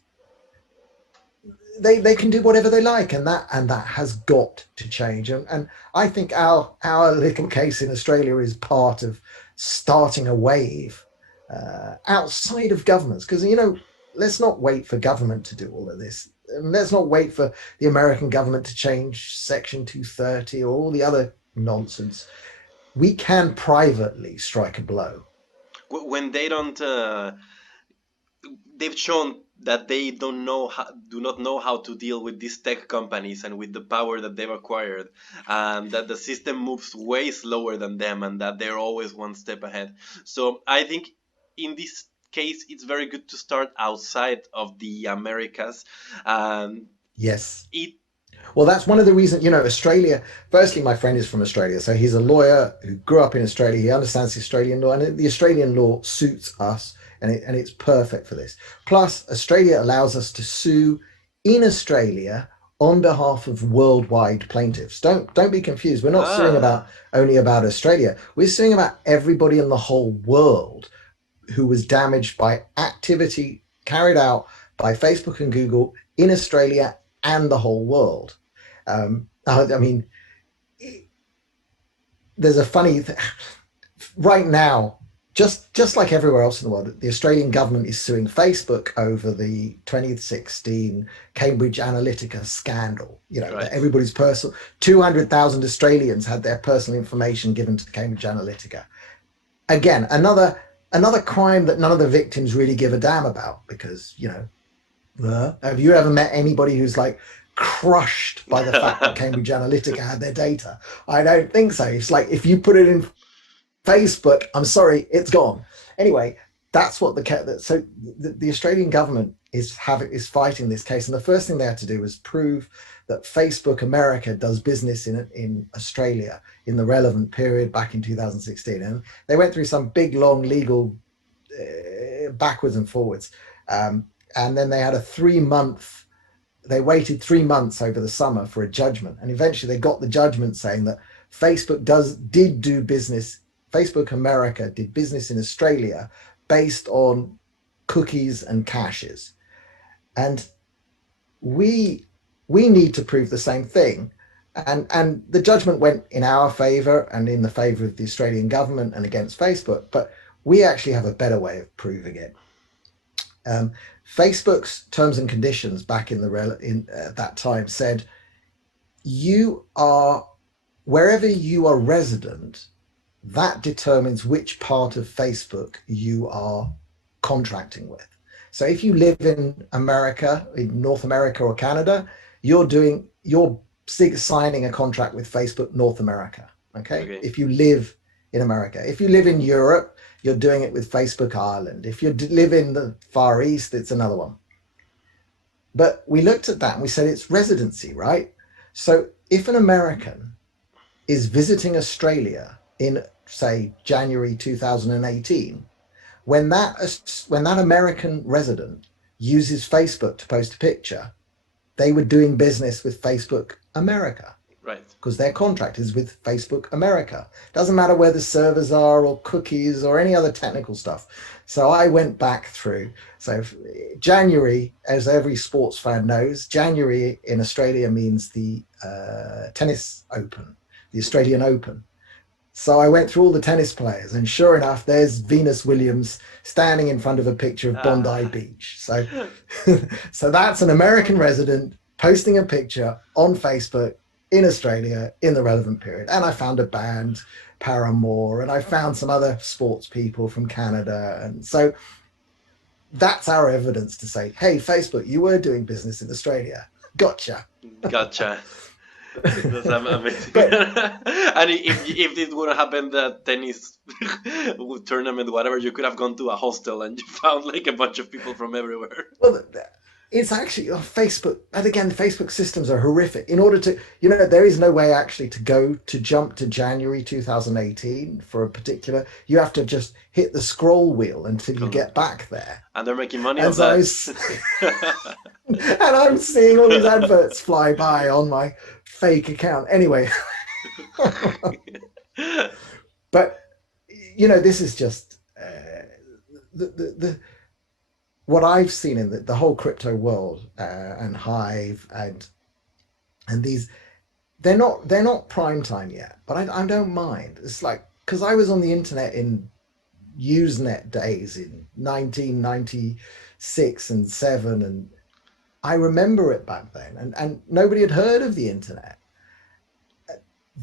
they can do whatever they like, and that has got to change. And I think our little case in Australia is part of starting a wave outside of governments, because, you know, let's not wait for government to do all of this. Let's not wait for the American government to change Section 230 or all the other nonsense. We can privately strike a blow. When they don't, they've shown that they do not know how to deal with these tech companies and with the power that they've acquired, and that the system moves way slower than them, and that they're always one step ahead. So I think in this case, it's very good to start outside of the Americas, and Yes. it. Well, that's one of the reasons, you know, Australia. Firstly, my friend is from Australia. So he's a lawyer who grew up in Australia. He understands the Australian law, and the Australian law suits us, and it's perfect for this. Plus, Australia allows us to sue in Australia on behalf of worldwide plaintiffs. Don't be confused. We're not suing Ah. about only about Australia. We're suing about everybody in the whole world who was damaged by activity carried out by Facebook and Google in Australia and the whole world. I mean, there's a funny right now, just like everywhere else in the world, the Australian government is suing Facebook over the 2016 Cambridge Analytica scandal. You know, that Right. everybody's personal 200,000 Australians had their personal information given to Cambridge Analytica. Again, another crime that none of the victims really give a damn about because, have you ever met anybody who's like crushed by the fact that Cambridge Analytica had their data? I don't think so. It's like if you put it in Facebook, I'm sorry, it's gone. Anyway, that's what the Australian government is fighting this case, and the first thing they had to do was prove that Facebook America does business in Australia in the relevant period back in 2016, and they went through some big long legal backwards and forwards, and then they had a 3 month. They waited 3 months over the summer for a judgment, and eventually they got the judgment saying that Facebook did do business. Facebook America did business in Australia based on cookies and caches. And we need to prove the same thing. And the judgment went in our favor and in the favor of the Australian government and against Facebook, but we actually have a better way of proving it. Facebook's terms and conditions back in that time said wherever you are resident, that determines which part of Facebook you are contracting with. So if you live in America, in North America or Canada, you're signing a contract with Facebook North America. Okay. If you live in America, if you live in Europe, you're doing it with Facebook Ireland. If you live in the Far East, it's another one. But we looked at that and we said it's residency, right? So if an American is visiting Australia in, say, January 2018, when that American resident uses Facebook to post a picture, they were doing business with Facebook America. Right. Because their contract is with Facebook America. Doesn't matter where the servers are or cookies or any other technical stuff. So I went back through. So January, as every sports fan knows, January in Australia means the tennis open, the Australian Open. So I went through all the tennis players, and sure enough, there's Venus Williams standing in front of a picture of Bondi Beach. So, so that's an American resident posting a picture on Facebook in Australia in the relevant period. And I found a band, Paramore, and I found some other sports people from Canada. And so that's our evidence to say, hey, Facebook, you were doing business in Australia. Gotcha. Gotcha. That's amazing. And if it would have happened that tennis tournament, whatever, you could have gone to a hostel and you found like a bunch of people from everywhere. Well, it's actually Facebook, and again, Facebook systems are horrific. In order to, there is no way actually to jump to January 2018 for a particular. You have to just hit the scroll wheel until you get back there. And they're making money on that. And I'm seeing all these adverts fly by on my fake account. Anyway, but this is just the what I've seen in the whole crypto world and Hive and these, they're not prime time yet, but I don't mind. It's like, because I was on the internet in Usenet days in 1996 and 7, and I remember it back then, and nobody had heard of the internet.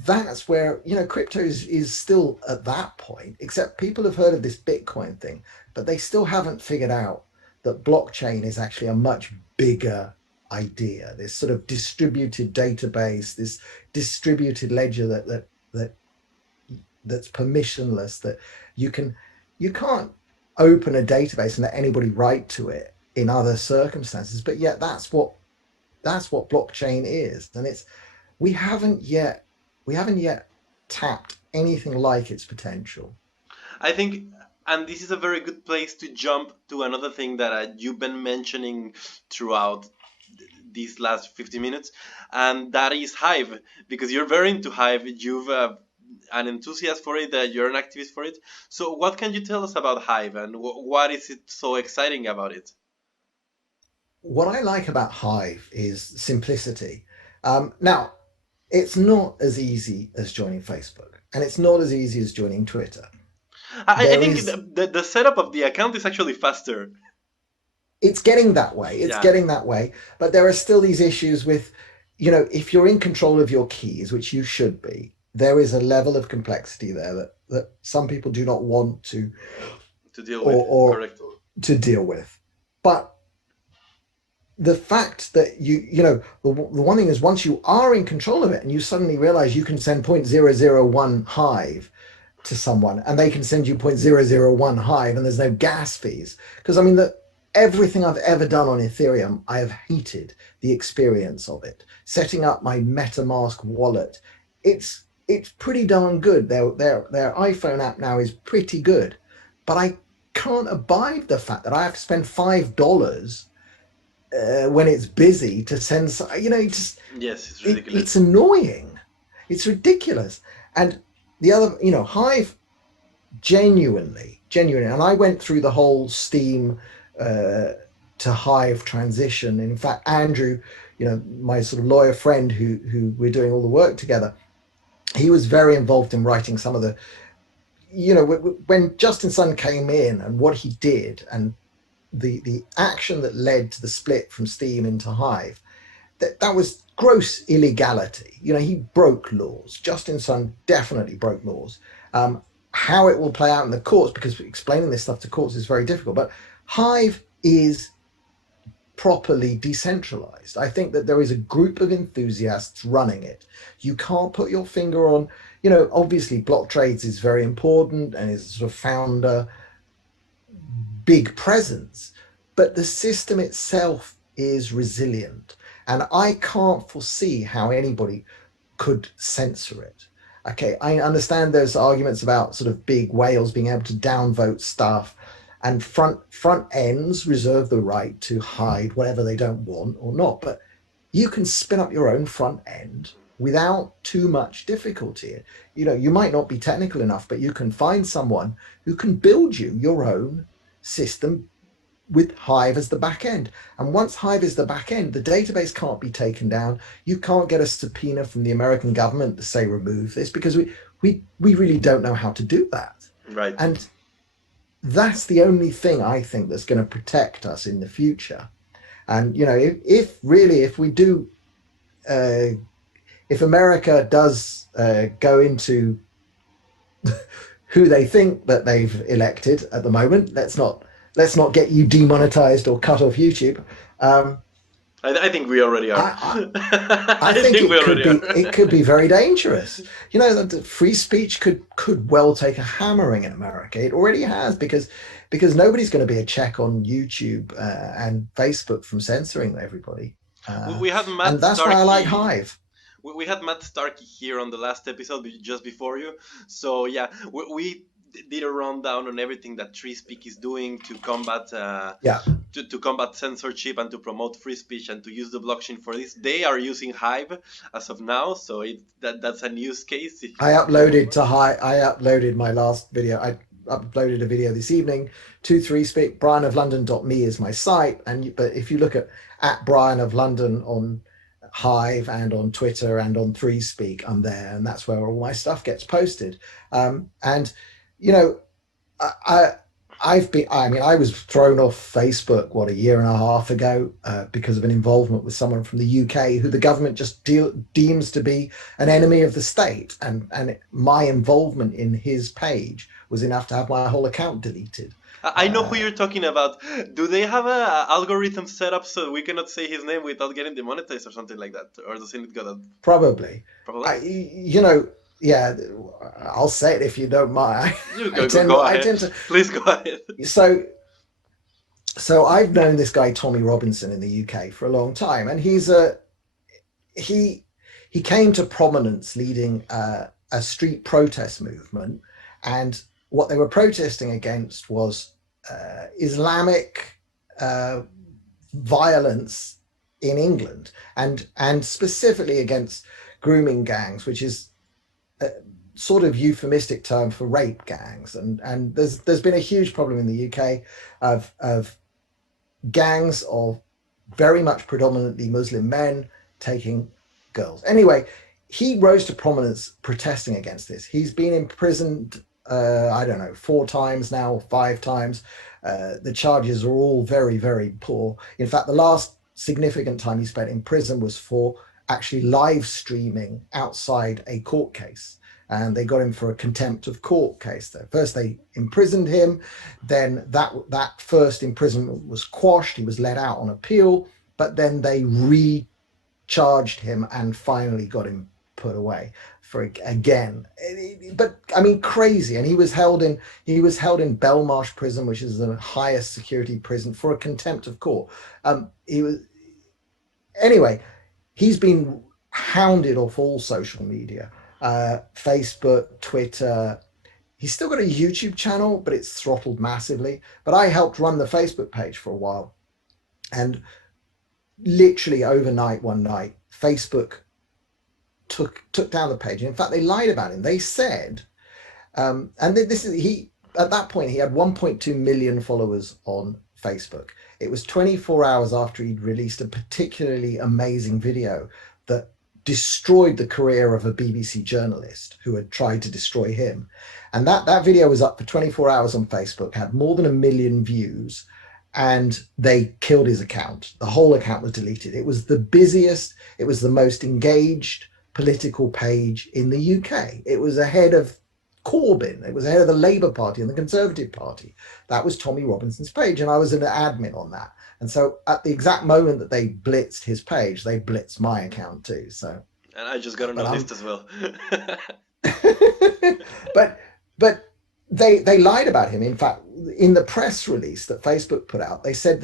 That's where, crypto is still at that point, except people have heard of this Bitcoin thing, but they still haven't figured out that blockchain is actually a much bigger idea. This sort of distributed database, this distributed ledger that's permissionless, that you can't open a database and let anybody write to it in other circumstances, but yet that's what blockchain is. And we haven't yet tapped anything like its potential. I think, and this is a very good place to jump to another thing that you've been mentioning throughout these last 50 minutes, and that is Hive, because you're very into Hive. You've an enthusiast for it, you're an activist for it. So what can you tell us about Hive, and what is it so exciting about it? What I like about Hive is simplicity. Now, it's not as easy as joining Facebook, and it's not as easy as joining Twitter. I There think is, the setup of the account is actually faster. it's getting that way. It's Yeah. getting that way. But there are still these issues with, if you're in control of your keys, which you should be, there is a level of complexity there that some people do not want to To deal with. or Correct. to deal with. But the fact that the one thing is, once you are in control of it and you suddenly realize you can send 0.001 Hive to someone and they can send you 0.001 Hive and there's no gas fees. Because I mean, everything I've ever done on Ethereum, I have hated the experience of it. Setting up my MetaMask wallet, it's pretty darn good. Their iPhone app now is pretty good, but I can't abide the fact that I have to spend $5 when it's busy to send. Just Yes, it's ridiculous. it's annoying. It's ridiculous. And the other, Hive, genuinely, and I went through the whole Steam to Hive transition. In fact, Andrew, my sort of lawyer friend who we're doing all the work together, he was very involved in writing some of the, when Justin Sun came in and what he did and the action that led to the split from Steam into Hive, that was gross illegality. He broke laws. Justin Sun definitely broke laws. How it will play out in the courts, because explaining this stuff to courts is very difficult, but Hive is properly decentralized. I think that there is a group of enthusiasts running it. You can't put your finger on, obviously block trades is very important and is a sort of founder big presence, but the system itself is resilient. And I can't foresee how anybody could censor it. Okay, I understand there's arguments about sort of big whales being able to downvote stuff, and front ends reserve the right to hide whatever they don't want or not. But you can spin up your own front end without too much difficulty. You might not be technical enough, but you can find someone who can build you your own system with Hive as the back end. And once Hive is the back end, the database can't be taken down. You can't get a subpoena from the American government to say remove this, because we really don't know how to do that. Right. And that's the only thing I think that's going to protect us in the future. And if we do, if America does go into who they think that they've elected at the moment, let's not get you demonetized or cut off YouTube. I think we already are. I think it could be very dangerous. The free speech could well take a hammering in America. It already has, because nobody's going to be a check on YouTube and Facebook from censoring everybody. We had Matt and that's Starkey. Why I like Hive. We had Matt Starkey here on the last episode just before you. So yeah, we did a rundown on everything that Free Speak is doing to combat to combat censorship and to promote free speech and to use the blockchain for this. They are using Hive as of now, so that's a use case. I uploaded my last video. I uploaded a video this evening to Free Speak. brianoflondon.me is my site, but if you look at Brian of London on Hive and on Twitter and on Free Speak, I'm there, and that's where all my stuff gets posted. I was thrown off Facebook, a year and a half ago, because of an involvement with someone from the UK who the government just deems to be an enemy of the state. And my involvement in his page was enough to have my whole account deleted. I know who you're talking about. Do they have a algorithm set up so we cannot say his name without getting demonetized or something like that? Or doesn't it go that? Probably. Yeah, I'll say it if you don't mind. Go ahead. Please go ahead. So I've known this guy Tommy Robinson in the UK for a long time, and he came to prominence leading a street protest movement, and what they were protesting against was Islamic violence in England, and specifically against grooming gangs, which is a sort of euphemistic term for rape gangs. And there's been a huge problem in the UK of gangs of very much predominantly Muslim men taking girls. Anyway, he rose to prominence protesting against this. He's been imprisoned I don't know, 4 times now, 5 times. The charges are all very, very poor. In fact, the last significant time he spent in prison was for actually live streaming outside a court case. And they got him for a contempt of court case. There, first they imprisoned him, then that first imprisonment was quashed. He was let out on appeal, but then they recharged him and finally got him put away for again. But I mean, crazy. And he was held in Belmarsh prison, which is the highest security prison, for a contempt of court. He was Anyway. He's been hounded off all social media, Facebook, Twitter. He's still got a YouTube channel, but it's throttled massively. But I helped run the Facebook page for a while, and literally overnight, one night, Facebook took down the page. In fact, they lied about him. They said, and this is he at that point he had 1.2 million followers on Facebook. It was 24 hours after he'd released a particularly amazing video that destroyed the career of a BBC journalist who had tried to destroy him. And that video was up for 24 hours on Facebook, had more than 1 million views, and they killed his account. The whole account was deleted. It was the busiest, it was the most engaged political page in the UK. It was ahead of Corbyn. It was ahead of the Labour Party and the Conservative Party. That was Tommy Robinson's page, and I was an admin on that. And so at the exact moment that they blitzed his page, they blitzed my account too. So, and I just got on the list as well. but they lied about him. In fact, in the press release that Facebook put out, they said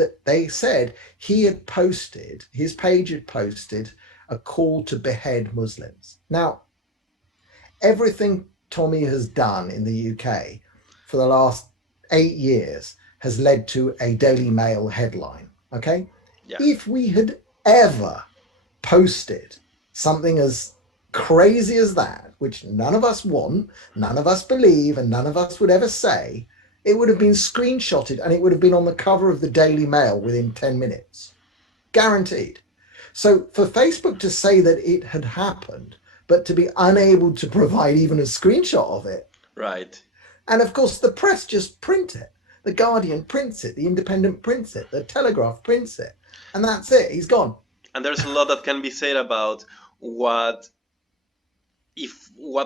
his page had posted a call to behead Muslims. Now, everything Tommy has done in the UK for the last 8 years has led to a Daily Mail headline. Okay. Yeah. If we had ever posted something as crazy as that, which none of us want, none of us believe, and none of us would ever say, it would have been screenshotted and it would have been on the cover of the Daily Mail within 10 minutes. Guaranteed. So for Facebook to say that it had happened, but to be unable to provide even a screenshot of it. Right. And of course, the press just print it. The Guardian prints it. The Independent prints it. The Telegraph prints it. And that's it. He's gone. And there's a lot that can be said about what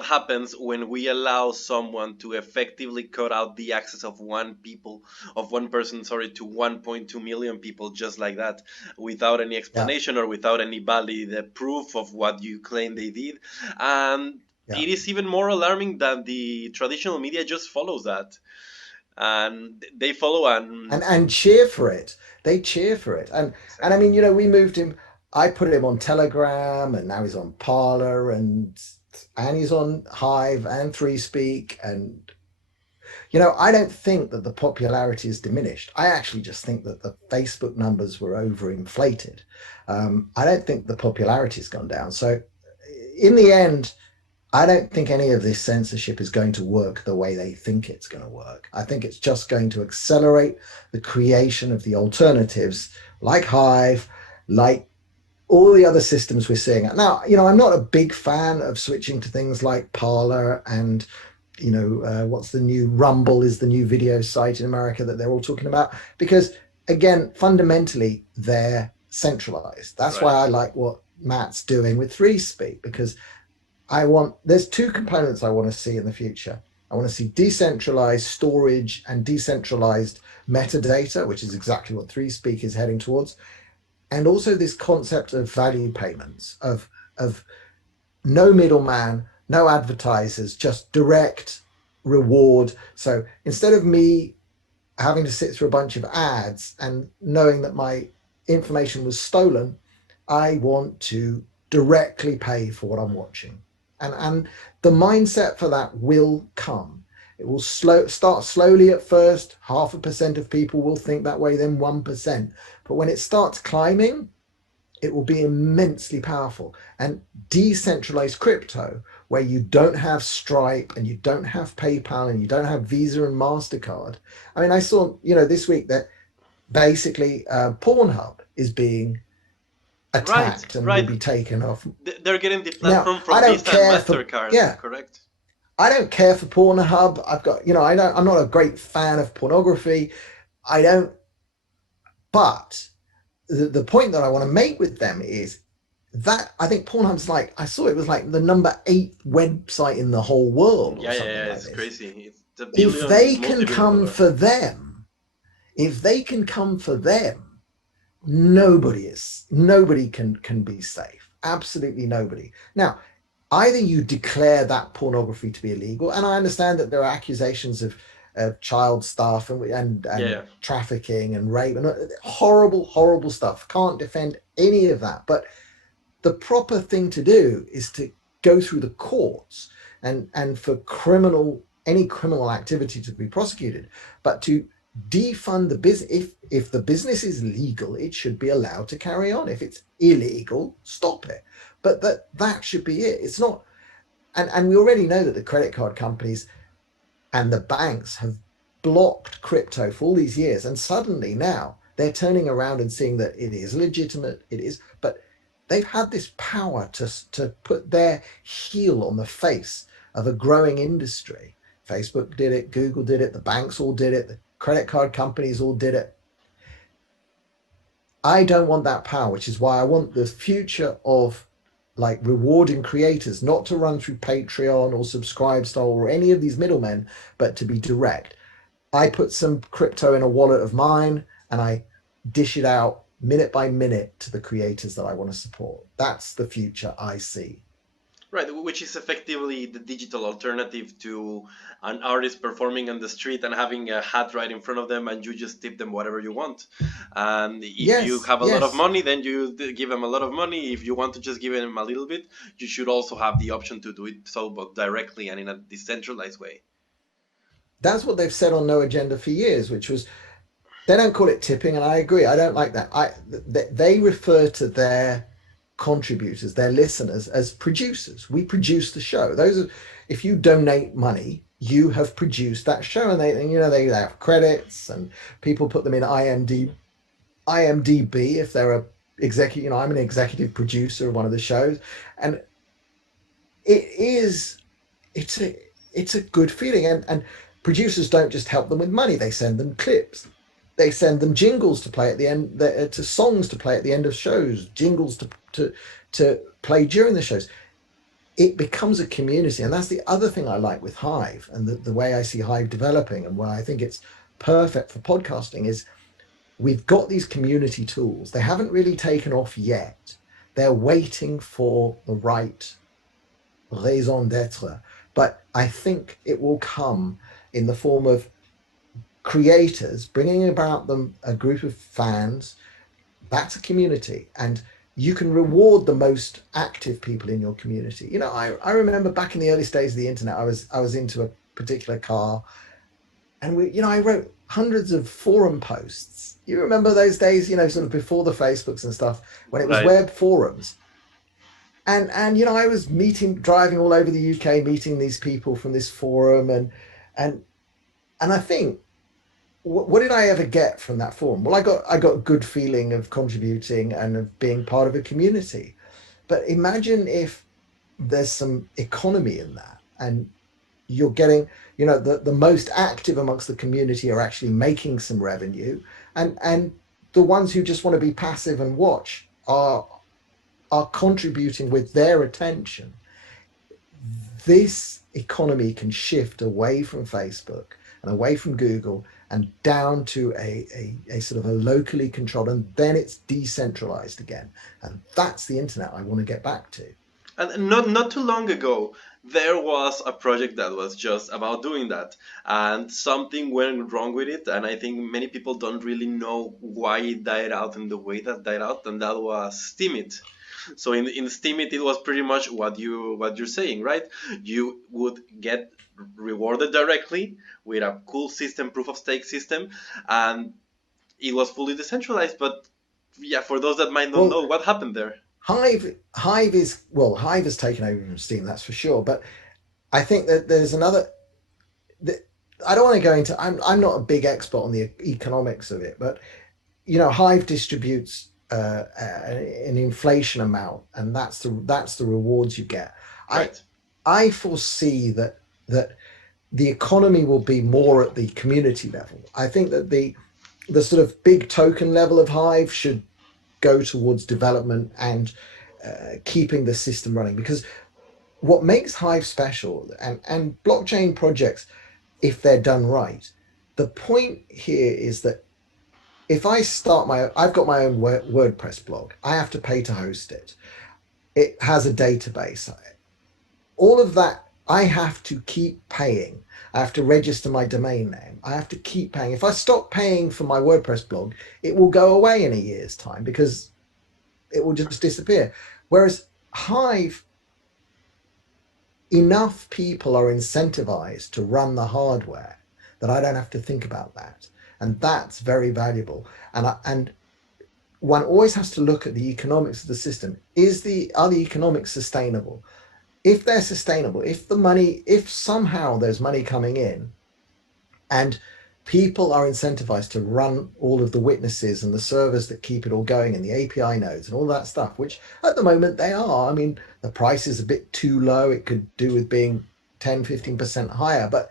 happens when we allow someone to effectively cut out the access of one person to 1.2 million people just like that, without any explanation or without any valid proof of what you claim they did. And it is even more alarming that the traditional media just follows that. And they follow and cheer for it. They cheer for it. And I mean, we moved him. I put him on Telegram, and now he's on Parler, and he's on Hive and ThreeSpeak. And, I don't think that the popularity is diminished. I actually just think that the Facebook numbers were overinflated. I don't think the popularity has gone down. So in the end, I don't think any of this censorship is going to work the way they think it's going to work. I think it's just going to accelerate the creation of the alternatives like Hive, like all the other systems we're seeing. Now, I'm not a big fan of switching to things like Parler and, what's the new Rumble is the new video site in America that they're all talking about, because again, fundamentally they're centralized. That's why I like what Matt's doing with ThreeSpeak, because there's two components I want to see in the future. I want to see decentralized storage and decentralized metadata, which is exactly what ThreeSpeak is heading towards. And also this concept of value payments, of no middleman, no advertisers, just direct reward. So instead of me having to sit through a bunch of ads and knowing that my information was stolen, I want to directly pay for what I'm watching. And the mindset for that will come. It will start slowly at first. 0.5% of people will think that way, then 1%. But when it starts climbing, it will be immensely powerful. And decentralized crypto, where you don't have Stripe and you don't have PayPal and you don't have Visa and MasterCard. I mean, I saw, this week that basically Pornhub is being attacked and will be taken off. They're getting the platform from Visa and MasterCard, correct? I don't care for Pornhub. I've got, I'm not a great fan of pornography. I don't, but the point that I want to make with them is that I think Pornhub's like, I saw it was like the number 8 website in the whole world or Yeah, yeah, something yeah. like It's this. crazy. It's a If billion, they can multi-billion come dollar. for them, if they can come for them, nobody can be safe. Absolutely nobody. Now, either you declare that pornography to be illegal, and I understand that there are accusations of child stuff Yeah, and yeah. trafficking and rape and horrible stuff. Can't defend any of that, but the proper thing to do is to go through the courts and for any criminal activity to be prosecuted, but to defund the business. If the business is legal, it should be allowed to carry on. If it's illegal, stop it. But that should be it. It's not. And we already know that the credit card companies and the banks have blocked crypto for all these years, and suddenly now they're turning around and seeing that it is legitimate. It is, but they've had this power to put their heel on the face of a growing industry. Facebook did it, Google did it, the banks all did it, the credit card companies all did it. I don't want that power, which is why I want the future of like rewarding creators not to run through Patreon or Subscribestar or any of these middlemen, but to be direct. I put some crypto in a wallet of mine and I dish it out minute by minute to the creators that I want to support. That's the future I see. Right, which is effectively the digital alternative to an artist performing on the street and having a hat right in front of them, and you just tip them whatever you want. And if you Yes, have a lot of yes. money, then you give them a lot of money. If you want to just give them a little bit, you should also have the option to do it so both directly and in a decentralized way. That's what they've said on No Agenda for years, which was they don't call it tipping, and I agree. I don't like that. They refer to their contributors, their listeners, as producers. We produce the show. If you donate money, you have produced that show, and they have credits, and people put them in IMDb if they're a executive. I'm an executive producer of one of the shows, and it is it's a good feeling, and producers don't just help them with money. They send them clips, they send them jingles to play at the end, to songs to play at the end of shows, jingles to play during the shows. It becomes a community, and that's the other thing I like with Hive, and the way I see Hive developing, and why I think it's perfect for podcasting is we've got these community tools. They haven't really taken off yet. They're waiting for the right raison d'être, but I think it will come in the form of creators bringing about them a group of fans. That's a community, and you can reward the most active people in your community. I remember back in the early days of the internet, I was into a particular car, and I wrote hundreds of forum posts. You remember those days, sort of before the Facebooks and stuff, when it was Right. web forums. And I was driving all over the UK, meeting these people from this forum, and I think, what did I ever get from that forum? Well, I got a good feeling of contributing and of being part of a community. But imagine if there's some economy in that, and you're getting, the most active amongst the community are actually making some revenue, and the ones who just want to be passive and watch are contributing with their attention. This economy can shift away from Facebook and away from Google and down to a sort of a locally controlled, and then it's decentralized again. And that's the internet I want to get back to. And not too long ago, there was a project that was just about doing that, and something went wrong with it. And I think many people don't really know why it died out in the way that died out, and that was Steemit. So in Steemit, it was pretty much what you're saying, right? You would get rewarded directly with a cool system, proof of stake system, and it was fully decentralized. But yeah, for those that might not Well, know, what happened there? Hive has taken over from Steam, that's for sure. But I think that there's another. That, I don't want to go into. I'm not a big expert on the economics of it, but Hive distributes an inflation amount, and that's the rewards you get. I Right. I foresee that that the economy will be more at the community level. I think that the sort of big token level of Hive should go towards development and keeping the system running, because what makes Hive special, and blockchain projects, if they're done right, the point here is that if I've got my own WordPress blog, I have to pay to host it. It has a database. All of that, I have to keep paying. I have to register my domain name. I have to keep paying. If I stop paying for my WordPress blog, it will go away in a year's time because it will just disappear. Whereas Hive, enough people are incentivized to run the hardware that I don't have to think about that. And that's very valuable. And one always has to look at the economics of the system. Are the economics sustainable? If they're sustainable, if somehow there's money coming in and people are incentivized to run all of the witnesses and the servers that keep it all going and the API nodes and all that stuff, which at the moment they are. I mean, the price is a bit too low. It could do with being 10-15% higher, but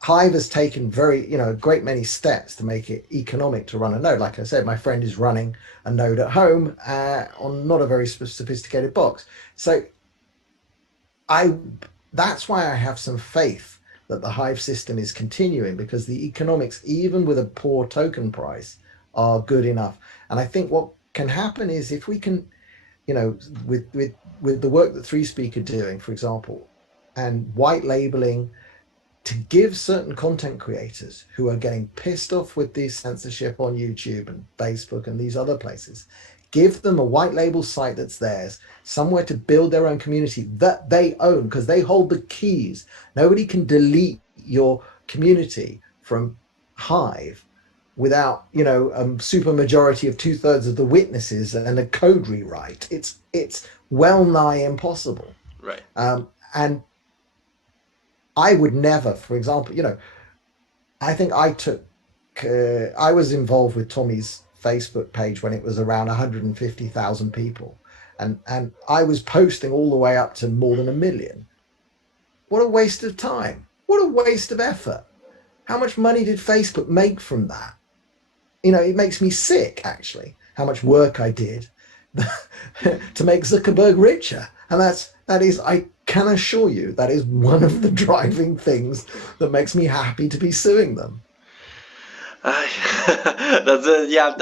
Hive has taken a great many steps to make it economic to run a node. Like I said, my friend is running a node at home on not a very sophisticated box. So that's why I have some faith that the Hive system is continuing, because the economics, even with a poor token price, are good enough. And I think what can happen is if we can, with the work that ThreeSpeak are doing, for example, and white labeling, to give certain content creators who are getting pissed off with this censorship on YouTube and Facebook and these other places, give them a white label site that's theirs, somewhere to build their own community that they own, because they hold the keys. Nobody can delete your community from Hive without, a super majority of 2/3 of the witnesses and a code rewrite. It's well nigh impossible. Right. And I would never, for example, I think I was involved with Tommy's Facebook page when it was around 150,000 people. And I was posting all the way up to more than 1 million. What a waste of time. What a waste of effort. How much money did Facebook make from that? It makes me sick, actually, how much work I did to make Zuckerberg richer. And I can assure you that is one of the driving things that makes me happy to be suing them. That's yeah.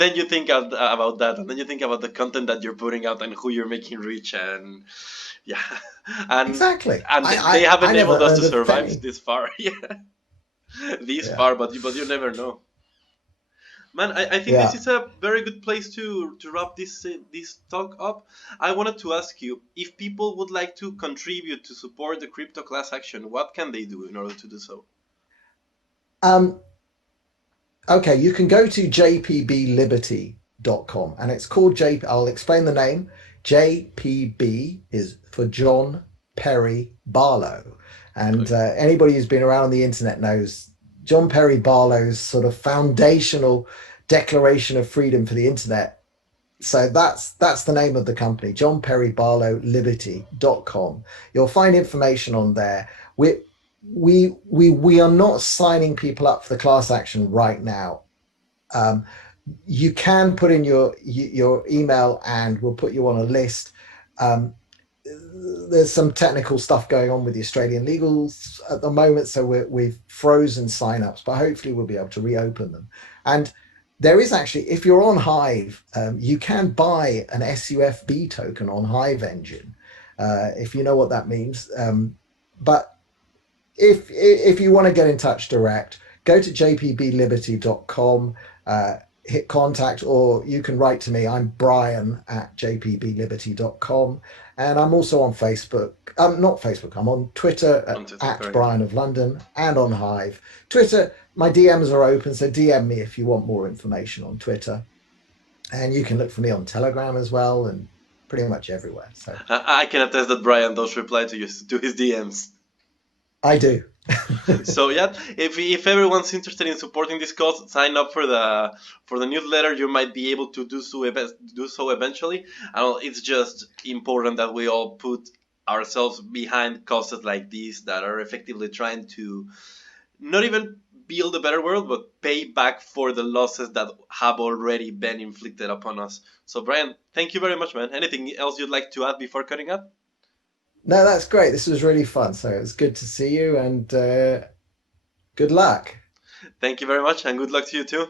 Then you think about that, and then you think about the content that you're putting out and who you're making rich, and yeah, and Exactly. and they haven't I never enabled us to earned a survive penny. this far, yeah, this Yeah. far. But you never know. Man, I think this Yeah. is a very good place to wrap this talk up. I wanted to ask you, if people would like to contribute to support the crypto class action, what can they do in order to do so? Um, okay, you can go to jpbliberty.com, and it's called I'll explain the name. JPB is for John Perry Barlow. And anybody who's been around the internet knows John Perry Barlow's sort of foundational Declaration of Freedom for the Internet. So that's the name of the company, John Perry Barlow Liberty.com. You'll find information on there. We are not signing people up for the class action right now. You can put in your email and we'll put you on a list. There's some technical stuff going on with the Australian legals at the moment, so we've frozen signups, but hopefully we'll be able to reopen them. And there is actually, if you're on Hive, you can buy an SUFB token on Hive Engine, if you know what that means. But if you want to get in touch direct, go to jpbliberty.com, hit contact, or you can write to me. I'm Brian at jpbliberty.com. And I'm also on Facebook. Not Facebook, I'm on Twitter at Brian of London, and on Hive. Twitter, my DMs are open, so DM me if you want more information on Twitter. And you can look for me on Telegram as well, and pretty much everywhere. So I can attest that Brian does reply to his DMs. I do. So yeah, if everyone's interested in supporting this cause, sign up for the newsletter. You might be able to do so eventually. And it's just important that we all put ourselves behind causes like these that are effectively trying to not even build a better world, but pay back for the losses that have already been inflicted upon us. So, Brian, thank you very much, man. Anything else you'd like to add before cutting up? No, that's great. This was really fun. So it was good to see you and good luck. Thank you very much, and good luck to you too.